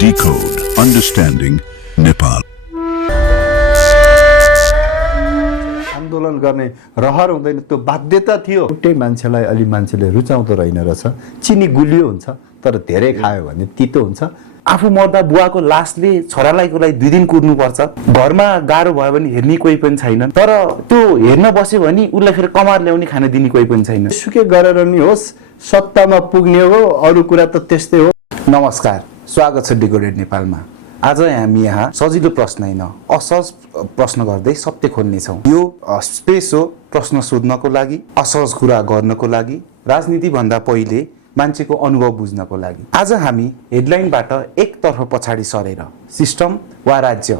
Decode Understanding Nepal. आन्दोलन गर्ने रहर हुँदैन, त्यो बाध्यता थियो। एउटै मान्छेलाई अलि मान्छेले रुचाउँदो रहेन रहेछ। चिनी गुलियो हुन्छ तर धेरै खायो भने तितो हुन्छ। आफू मर्दा बुवाको लासले छोरालाईको लागि 2 दिन कुर्नु पर्छ। घरमा गाह्रो भयो भने हेर्ने कोही पनि छैन, तर त्यो हेर्न बस्यो भने उसलाई फेरि कमार ल्याउने खाना दिने कोही पनि छैन। सुके गरेर नि होस्, सत्तामा पुग्ने हो, अरू कुरा त त्यस्तै हो। नमस्कार, स्वागत छ डिकोडेड नेपालमा। आज हामी यहाँ सजिलो प्रश्न हैन, असहज प्रश्न गर्दै सत्य खोल्नेछौँ। यो स्पेस हो प्रश्न सोध्नको लागि, असहज कुरा गर्नको लागि, राजनीति भन्दा पहिले मान्छेको अनुभव बुझ्नको लागि। आज हामी हेडलाइनबाट एकतर्फ पछाडि सरेर सिस्टम वा राज्य,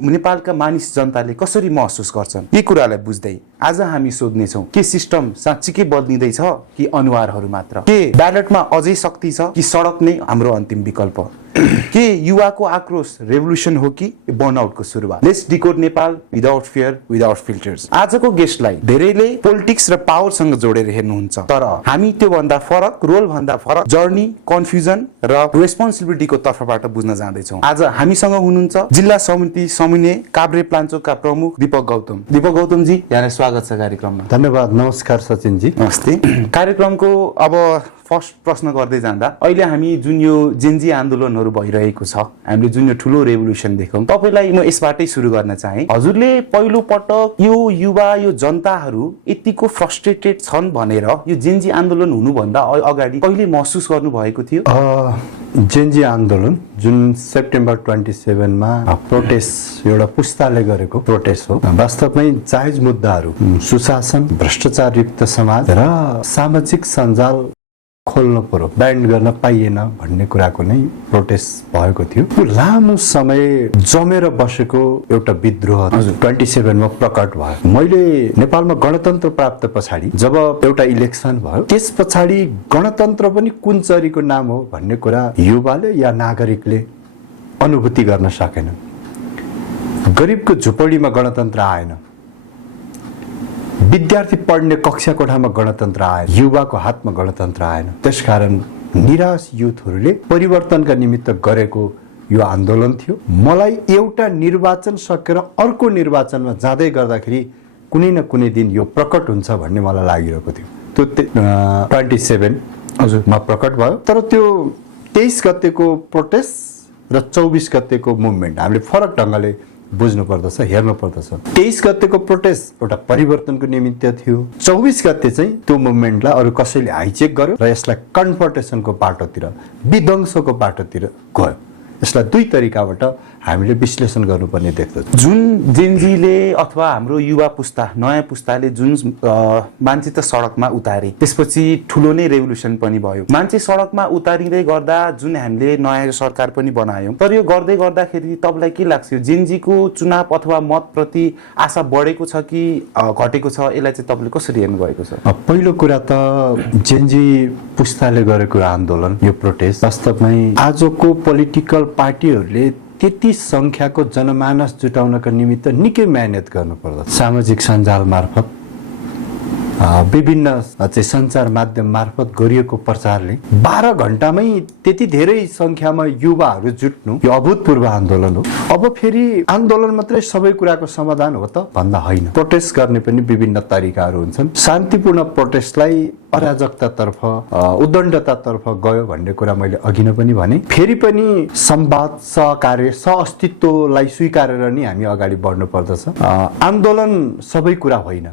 नेपालका मानिस जनताले कसरी महसुस गर्छन्, यी कुरालाई बुझ्दै आज हामी सोध्नेछौँ के सिस्टम साँच्चीकै बदलिँदैछ कि अनुहारहरू मात्र? के ब्यालेटमा अझै शक्ति छ कि सडक नै हाम्रो अन्तिम विकल्प? के युवाको आक्रोश रेभोल्युसन हो कि बर्नआउटको सुरुवात? Let's decode Nepal without fear, without filters. आजको गेस्टलाई धेरैले पोलिटिक्स र पावरसँग जोडेर हेर्नुहुन्छ, तर हामी त्यो भन्दा फरक, रोल भन्दा फरक जर्नी, कन्फ्युजन र रेस्पोन्सिबिलिटीको तर्फबाट बुझ्न जाँदैछौँ। आज हामीसँग हुनुहुन्छ जिल्ला समिति समिने काभ्रे प्लान्चोकका प्रमुख दीपक गौतम। दीपक गौतम जी, यहाँलाई स्वागत छ कार्यक्रममा। धन्यवाद। नमस्कार सचिन जी। नमस्ते। कार्यक्रमको अब फर्स्ट प्रश्न गर्दै जाँदा, अहिले हामी जुन यो जेन्जी आन्दोलनहरू भइरहेको छ, हामीले जुन यो ठुलो रेभोल्युसन देख्यौँ, तपाईलाई म यसबाटै सुरु गर्न चाहे। हजुरले पहिलो पटक यो युवा, यो जनताहरू यतिको फ्रस्ट्रेटेड छन् भनेर यो जेन्जी आन्दोलन हुनुभन्दा अगाडि कहिले महसुस गर्नु भएको थियो? जेन्जी आन्दोलन जुन सेप्टेम्बर 27 मा प्रोटेस्ट, एउटा पुस्ताले गरेको प्रोटेस्ट हो। वास्तवमै जायज मुद्दाहरू, सुशासन, भ्रष्टाचार युक्त समाज र सामाजिक सञ्जाल खोल्नु पर्यो, ब्यान्ड गर्न पाइएन भन्ने कुराको नै प्रोटेस्ट भएको थियो। लामो समय जमेर बसेको एउटा विद्रोह 27 मा प्रकट भयो। मैले नेपालमा गणतन्त्र प्राप्त पछाडि जब एउटा इलेक्सन भयो, त्यस पछाडि गणतन्त्र पनि कुन चरीको नाम हो भन्ने कुरा युवाले या नागरिकले अनुभूति गर्न सकेन। गरिबको झुपडीमा गणतन्त्र आएन, विद्यार्थी पढ्ने कक्षा कोठामा गणतन्त्र आएन, युवाको हातमा गणतन्त्र आएन। त्यसकारण निराश युथहरूले परिवर्तनका निमित्त गरेको यो आन्दोलन थियो। मलाई एउटा निर्वाचन सकेर अर्को निर्वाचनमा जाँदै गर्दाखेरि कुनै न कुनै दिन यो प्रकट हुन्छ भन्ने मलाई लागिरहेको थियो। त्यो 27 मा प्रकट भयो। तर त्यो 23 गतेको प्रोटेस्ट र 24 गतेको मुभमेन्ट हामीले फरक ढङ्गले बुझ्नु पर्दछ, हेर्नु पर्दछ। 23 गतेको प्रोटेस्ट एउटा परिवर्तनको निमित्त थियो। 24 गते चाहिँ त्यो मुभमेन्टलाई अरू कसैले हाइचेक गर्यो र यसलाई कन्फर्टेसनको बाटोतिर, विध्वंसको बाटोतिर गयो। यसलाई 2 तरिकाबाट हामीले विश्लेषण गर्नुपर्ने देख्दछ। जुन जेन्जीले अथवा हाम्रो युवा पुस्ता, नयाँ पुस्ताले जुन मान्छे त सडकमा उतारे, त्यसपछि ठुलो नै रेभोल्युसन पनि भयो। मान्छे सडकमा उतारिँदै गर्दा जुन हामीले नयाँ सरकार पनि बनायौँ, तर यो गर्दै गर्दाखेरि तपाईँलाई के लाग्छ, यो जेन्जीको चुनाव अथवा मतप्रति आशा बढेको छ कि घटेको छ? यसलाई चाहिँ तपाईँले कसरी हेर्नु भएको छ? पहिलो कुरा त जेन्जी पुस्ताले गरेको आन्दोलन, यो प्रोटेस्ट वास्तवमै आजको पोलिटिकल पार्टीहरूले त्यति संख्याको जनमानस जुटाउनका निमित्त निकै मेहनत गर्नुपर्छ। सामाजिक सञ्जाल मार्फत, विभिन्न चाहिँ सञ्चार माध्यम मार्फत गरिएको प्रचारले 12 घण्टामै त्यति धेरै संख्यामा युवाहरू जुट्नु यो अभूतपूर्व आन्दोलन हो। अब फेरि आन्दोलन मात्रै सबै कुराको समाधान हो त भन्दा होइन। प्रोटेस्ट गर्ने पनि विभिन्न तरिकाहरू हुन्छन्। शान्तिपूर्ण प्रोटेस्टलाई अराजकतातर्फ, उद्दण्डतातर्फ गयो भन्ने कुरा मैले अघि नै पनि भने। फेरि पनि संवाद, सहकार्य, सहअस्तित्वलाई स्वीकारेर नि हामी अगाडि बढ्नु पर्दछ। आन्दोलन सबै कुरा होइन,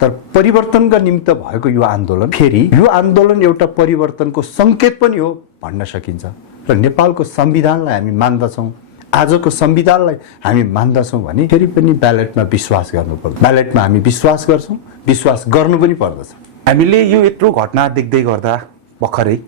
तर परिवर्तनका निमित्त भएको यो आन्दोलन, फेरि यो आन्दोलन एउटा परिवर्तनको संकेत पनि हो भन्न सकिन्छ। र नेपालको संविधानलाई हामी मान्दछौँ, आजको संविधानलाई हामी मान्दछौँ भने फेरि पनि ब्यालेटमा विश्वास गर्नुपर्छ। ब्यालेटमा हामी विश्वास गर्छौँ, विश्वास गर्नु पनि पर्दछ। हामीले यो यत्रो घटना देख्दै गर्दा भर्खरै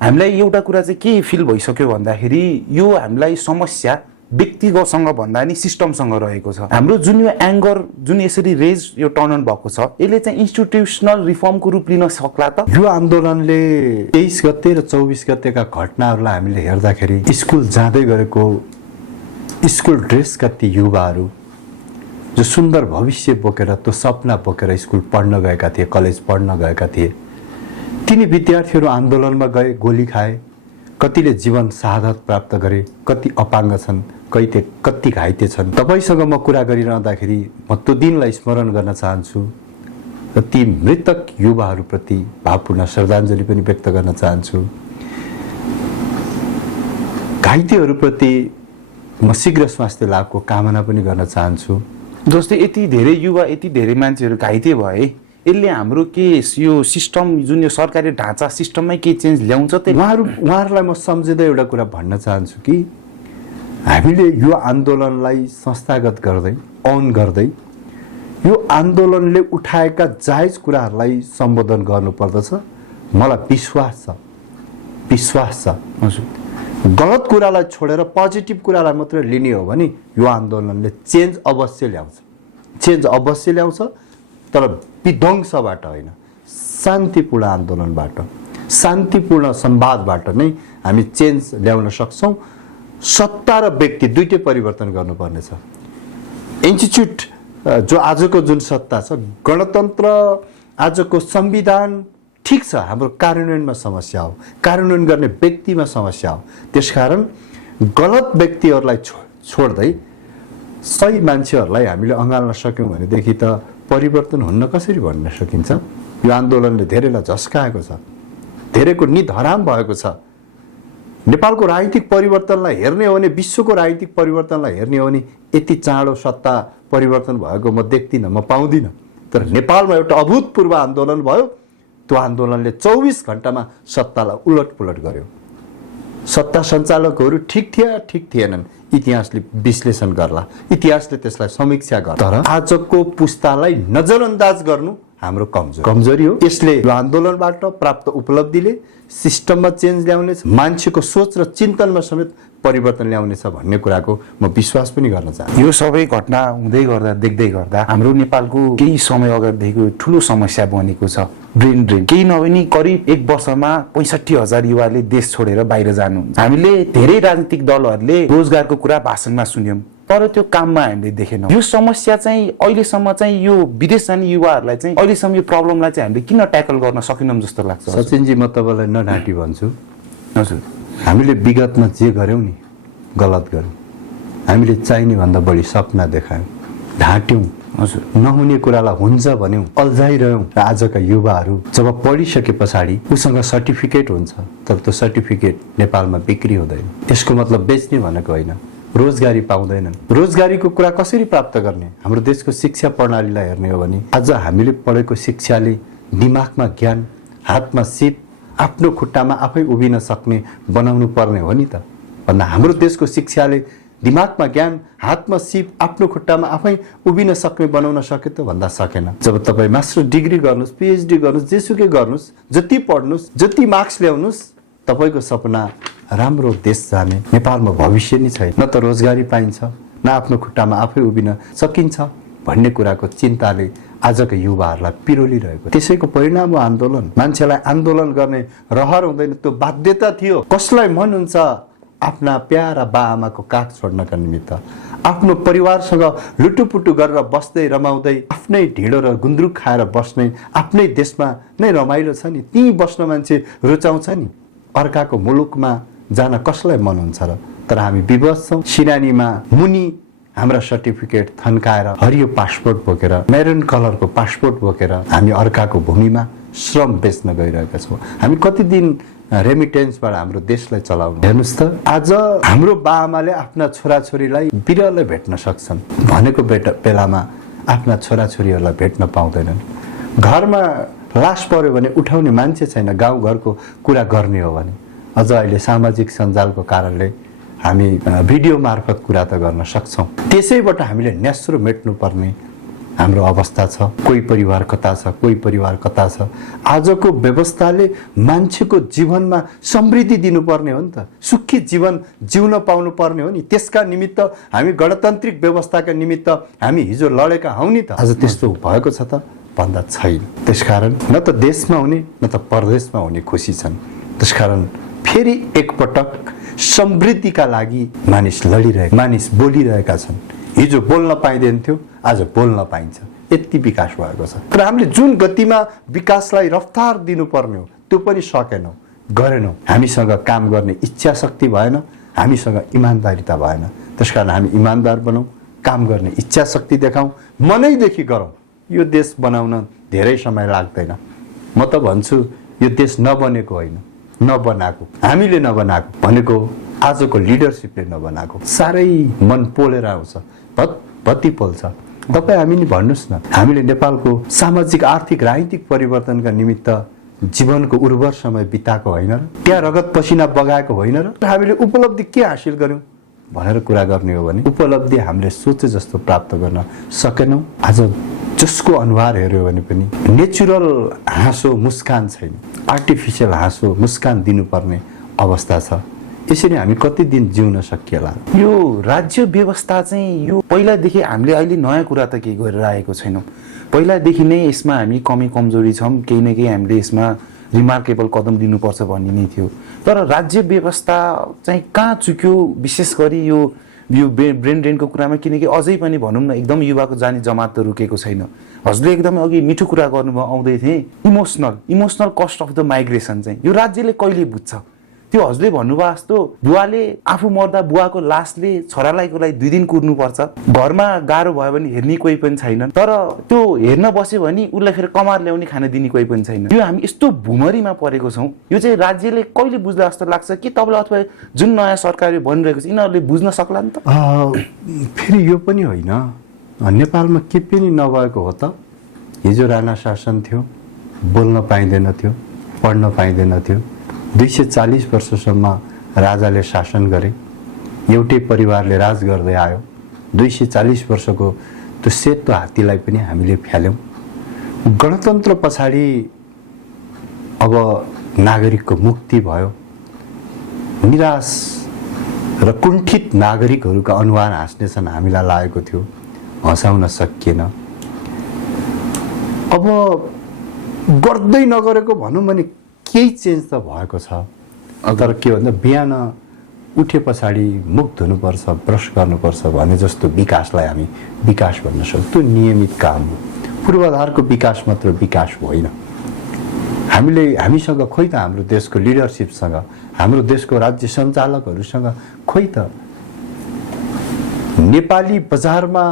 हामीलाई एउटा कुरा चाहिँ के फिल भइसक्यो भन्दाखेरि, यो हामीलाई समस्या व्यक्तिगतसँग भन्दा नि सिस्टमसँग रहेको छ। हाम्रो जुन यो एङ्गर, जुन यसरी रेज यो टर्न अन भएको छ, यसले चाहिँ इन्स्टिट्युसनल रिफर्मको रूप लिन सक्ला त? यो आन्दोलनले 23 गते र 24 गतेका घटनाहरूलाई हामीले हेर्दाखेरि स्कुल जाँदै गरेको स्कुल ड्रेसका ती युवाहरू जो सुन्दर भविष्य बोकेर, त्यो सपना बोकेर स्कुल पढ्न गएका थिए, कलेज पढ्न गएका थिए, तिनी विद्यार्थीहरू आन्दोलनमा गए, गोली खाए, कतिले जीवन शहादत प्राप्त गरे, कति अपाङ्ग छन्, कति घाइते छन्। तपाईसँग म कुरा गरिरहँदाखेरि म त्यो दिनलाई स्मरण गर्न चाहन्छु र ती मृतक युवाहरूप्रति भावपूर्ण श्रद्धाञ्जली पनि व्यक्त गर्न चाहन्छु। घाइतेहरूप्रति म शीघ्र स्वास्थ्य लाभको कामना पनि गर्न चाहन्छु। जस्तै यति धेरै युवा, यति धेरै मान्छेहरू घाइते भए, यसले हाम्रो के यो सिस्टम, जुन यो सरकारी ढाँचा सिस्टममै के चेन्ज ल्याउँछ त? उहाँहरूलाई म सम्झिँदै एउटा कुरा भन्न चाहन्छु कि हामीले यो आन्दोलनलाई संस्थागत गर्दै, अन गर्दै, यो आन्दोलनले उठाएका जायज कुराहरूलाई सम्बोधन गर्नुपर्दछ। मलाई विश्वास छ हजुर, गलत कुरालाई छोडेर पोजिटिभ कुरालाई मात्रै लिने हो भने यो आन्दोलनले चेन्ज अवश्य ल्याउँछ, तर विध्वंसबाट होइन, शान्तिपूर्ण आन्दोलनबाट, शान्तिपूर्ण संवादबाट नै हामी चेन्ज ल्याउन सक्छौँ। सत्ता र व्यक्ति दुईटै परिवर्तन गर्नुपर्नेछ। इन्स्टिच्युट जो आजको जुन सत्ता छ, गणतन्त्र, आजको संविधान ठिक छ, हाम्रो कार्यान्वयनमा समस्या हो, कार्यान्वयन गर्ने व्यक्तिमा समस्या हो। त्यसकारण गलत व्यक्तिहरूलाई छोड्दै सही मान्छेहरूलाई हामीले अँगाल्न सक्यौँ भनेदेखि त परिवर्तन हुन्न कसरी भन्न सकिन्छ? यो आन्दोलनले धेरैलाई झस्काएको छ, धेरैको निधराम भएको छ। नेपालको राजनीतिक परिवर्तनलाई हेर्ने हो भने, विश्वको राजनीतिक परिवर्तनलाई हेर्ने हो भने यति चाँडो सत्ता परिवर्तन भएको म देख्दिनँ, म पाउँदिनँ। तर नेपालमा एउटा अभूतपूर्व आन्दोलन भयो। त्यो आन्दोलनले 24 घण्टामा सत्तालाई उलटपुलट गर्यो। सत्ता सञ्चालकहरू ठिक थिएनन्, इतिहासले विश्लेषण गर्ला, इतिहासले त्यसलाई समीक्षा गर्ला। तर आजको पुस्तालाई नजरअन्दाज गर्नु हाम्रो कमजोरी हो। यसले यो आन्दोलनबाट प्राप्त उपलब्धिले सिस्टममा चेन्ज ल्याउनेछ, मान्छेको सोच र चिन्तनमा समेत परिवर्तन ल्याउनेछ भन्ने कुराको म विश्वास पनि गर्न चाहन्छु। यो सबै घटना हुँदै गर्दा, देख्दै गर्दा हाम्रो नेपालको केही समय अगाडिदेखि ठुलो समस्या बनेको छ, ब्रेन ड्रेन। केही नभए करिब 1 वर्षमा 65,000 युवाले देश छोडेर बाहिर जानु। हामीले धेरै राजनीतिक दलहरूले रोजगारको कुरा भाषणमा सुन्यौं, तर त्यो काममा हामीले देखेनौँ। यो समस्या चाहिँ अहिलेसम्म चाहिँ यो विदेश जाने युवाहरूलाई चाहिँ अहिलेसम्म यो प्रब्लमलाई चाहिँ हामीले किन ट्याकल गर्न सकेनौँ जस्तो लाग्छ? सचिनजी, म तपाईँलाई नढाँटी भन्छु। हजुर, हामीले विगतमा जे गर्यौँ नि, गलत गर्यौँ। हामीले चाहिने भन्दा बढी सपना देखायौँ, ढाँट्यौँ। हजुर, नहुने कुरालाई हुन्छ भन्यौँ, अल्झाइरह्यौँ। र आजका युवाहरू जब पढिसके पछाडि उसँग सर्टिफिकेट हुन्छ, तर त्यो सर्टिफिकेट नेपालमा बिक्री हुँदैन। यसको मतलब बेच्ने भनेको होइन, रोजगारी पाउँदैनन्। रोजगारीको कुरा कसरी प्राप्त गर्ने? हाम्रो देशको शिक्षा प्रणालीलाई हेर्ने हो भने आज हामीले पढेको शिक्षाले दिमागमा ज्ञान, हातमा सिप, आफ्नो खुट्टामा आफै उभिन सक्ने बनाउनु पर्ने हो नि त। भन्दा हाम्रो देशको शिक्षाले दिमागमा ज्ञान, हातमा सिप, आफ्नो खुट्टामा आफै उभिन सक्ने बनाउन सक्यो त? भन्दा सकेन। जब तपाईँ मास्टर डिग्री गर्नुहोस्, पिएचडी गर्नुहोस्, जेसुकै गर्नुहोस्, जति पढ्नुहोस्, जति मार्क्स ल्याउनुहोस्, तपाईँको सपना राम्रो देश जाने, नेपालमा भविष्य नै छैन। न त रोजगारी पाइन्छ, न आफ्नो खुट्टामा आफै उभिन सकिन्छ भन्ने कुराको चिन्ताले आजका युवाहरूलाई पिरोलिरहेको। त्यसैको परिणाम हो आन्दोलन। मान्छेलाई आन्दोलन गर्ने रहर हुँदैन, त्यो बाध्यता थियो। कसलाई मन हुन्छ आफ्ना प्यारा बाआमाको काख छोड्नका निमित्त, आफ्नो परिवारसँग लुटुपुटु गरेर बस्दै रमाउँदै, आफ्नै ढिँडो र गुन्द्रुक खाएर बस्ने, आफ्नै देशमा नै रमाइलो छ नि, त्यहीँ बस्न मान्छे रुचाउँछ नि। अर्काको मुलुकमा जान कसलाई मन हुन्छ र? तर हामी विवश छौँ। सिरानीमा मुनि हाम्रा सर्टिफिकेट थन्काएर, हरियो पासपोर्ट बोकेर, मेरुन कलरको पासपोर्ट बोकेर हामी अर्काको भूमिमा श्रम बेच्न गइरहेका छौँ। हामी कति दिन रेमिटेन्सबाट हाम्रो देशलाई चलाउनु? हेर्नुहोस् त, आज हाम्रो बाआमाले आफ्ना छोराछोरीलाई बिरलै भेट्न सक्छन् भनेको बेलामा आफ्ना छोराछोरीहरूलाई भेट्न पाउँदैनन्। घरमा लास पर्यो भने उठाउने मान्छे छैन, गाउँघरको कुरा गर्ने हो भने। अझ अहिले सामाजिक सञ्जालको कारणले हामी भिडियो मार्फत कुरा त गर्न सक्छौँ। त्यसैबाट हामीले न्यास्रो मेट्नुपर्ने हाम्रो अवस्था छ। कोही परिवार कता छ, कोही परिवार कता छ। आजको व्यवस्थाले मान्छेको जीवनमा समृद्धि दिनुपर्ने हो नि त, सुखी जीवन जिउन पाउनु पर्ने हो नि। त्यसका निमित्त हामी गणतान्त्रिक व्यवस्थाका निमित्त हामी हिजो लडेका हौँ नि त। आज त्यस्तो भएको छ त? भन्दा छैन। त्यसकारण न त देशमा हुने न त परदेशमा हुने खुसी छन्। त्यसकारण फेरि एकपटक समृद्धिका लागि मानिस लडिरहेका, मानिस बोलिरहेका छन्। हिजो बोल्न पाइँदैन थियो, आज बोल्न पाइन्छ। यति विकास भएको छ। तर हामीले जुन गतिमा विकासलाई रफ्तार दिनुपर्ने हो त्यो पनि सकेनौँ। गरेनौँ, हामीसँग काम गर्ने इच्छा शक्ति भएन, हामीसँग इमान्दारिता भएन। त्यसकारण हामी इमान्दार बनौँ, काम गर्ने इच्छा शक्ति देखाउँ, मनैदेखि गरौँ। यो देश बनाउन धेरै समय लाग्दैन। म त भन्छु यो देश नबनेको होइन, नबनाएको, हामीले नबनाएको भनेको आजको लिडरसिपले नबनाएको। साह्रै मन पोलेर आउँछ, भत्ती पोल्छ। तपाईँ हामी नि भन्नुहोस् न, हामीले नेपालको सामाजिक आर्थिक राजनीतिक परिवर्तनका निमित्त जीवनको उर्वर समय बिताएको होइन र? त्यहाँ रगत पसिना बगाएको होइन र? हामीले उपलब्धि के हासिल गर्यौँ भनेर कुरा गर्ने हो भने उपलब्धि हामीले सोचे जस्तो प्राप्त गर्न सकेनौँ। आज जसको अनुहार हेऱ्यो भने पनि नेचुरल हाँसो मुस्कान छैन, आर्टिफिसियल हाँसो मुस्कान दिनुपर्ने अवस्था छ। यसरी हामी कति दिन जिउन सकिएला? यो राज्य व्यवस्था चाहिँ यो पहिलादेखि हामीले अहिले नयाँ कुरा त केही गरेर आएको छैनौँ। पहिलादेखि नै यसमा हामी कमी कमजोरी छौँ, केही न केही हामीले यसमा रिमार्केबल कदम लिनुपर्छ भन्ने नै थियो। तर राज्य व्यवस्था चाहिँ कहाँ चुक्यो, विशेष गरी यो ब्रेन ड्रेनको कुरामा, किनकि अझै पनि भनौँ न एकदम युवाको जाने जमात त रुकेको छैन। हजुरले एकदमै अघि मिठो कुरा गर्नुभयो, आउँदै थिएँ, emotional cost of the migration चाहिँ यो राज्यले कहिले बुझ्छ? त्यो हजुरले भन्नुभयो जस्तो बुवाले आफू मर्दा बुवाको लासले छोरालाईको लागि 2 दिन कुर्नुपर्छ, घरमा गाह्रो भयो भने हेर्ने कोही पनि छैन, तर त्यो हेर्न बस्यो भने उसलाई फेरि कमार ल्याउने खाना दिने कोही पनि छैन। यो हामी यस्तो भुमरीमा परेको छौँ। यो चाहिँ राज्यले कहिले बुझ्ला जस्तो लाग्छ कि तपाईँलाई, अथवा जुन नयाँ सरकारले भनिरहेको छ यिनीहरूले बुझ्न सक्ला नि त? फेरि यो पनि होइन, नेपालमा के पनि नभएको हो त? हिजो राणा शासन थियो, बोल्न पाइँदैन थियो, पढ्न पाइँदैन थियो। 240 वर्षसम्म राजाले शासन गरे, एउटै परिवारले राज गर्दै आयो। 240 वर्षको त्यो सेतो हात्तीलाई पनि हामीले फ्याल्यौँ। गणतन्त्र पछाडि अब नागरिकको मुक्ति भयो। निराश र कुण्ठित नागरिकहरूका अनुहार हाँस्नेछन् हामीलाई लागेको थियो, हँसाउन सकिएन। अब गर्दै नगरेको भनौँ भने केही चेन्ज त भएको छ, तर के भन्दा बिहान उठे पछाडि मुख धुनुपर्छ, ब्रस गर्नुपर्छ भने जस्तो विकासलाई हामी विकास भन्न सक्छौँ। त्यो नियमित काम हो। पूर्वाधारको विकास मात्र विकास होइन। हामीसँग खोइ त हाम्रो देशको लिडरसिपसँग, हाम्रो देशको राज्य सञ्चालकहरूसँग खोइ त नेपाली बजारमा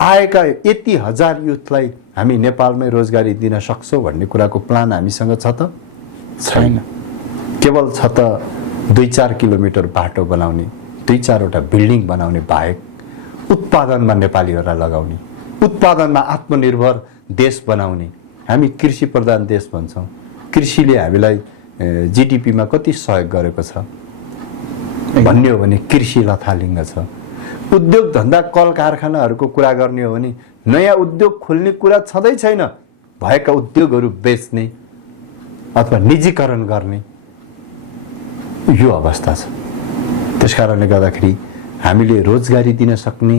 आएका यति हजार युथलाई हामी नेपालमै रोजगारी दिन सक्छौँ भन्ने कुराको प्लान हामीसँग छ त? छैन। केवल छ त 2-4 किलोमिटर बाटो बनाउने, 2-4वटा बिल्डिङ बनाउने बाहेक उत्पादनमा नेपालीहरूलाई लगाउने, उत्पादनमा आत्मनिर्भर देश बनाउने। हामी कृषि प्रधान देश भन्छौँ। कृषिले हामीलाई जिडिपीमा कति सहयोग गरेको छ भन्ने हो भने कृषि लथालिङ्ग छ। उद्योग धन्दा कल कारखानाहरूको कुरा गर्ने हो भने नयाँ उद्योग खोल्ने कुरा छँदै छैन। भएका उद्योगहरू बेच्ने अथवा निजीकरण गर्ने यो अवस्था छ। त्यसकारणले गर्दाखेरि हामीले रोजगारी दिन सक्ने,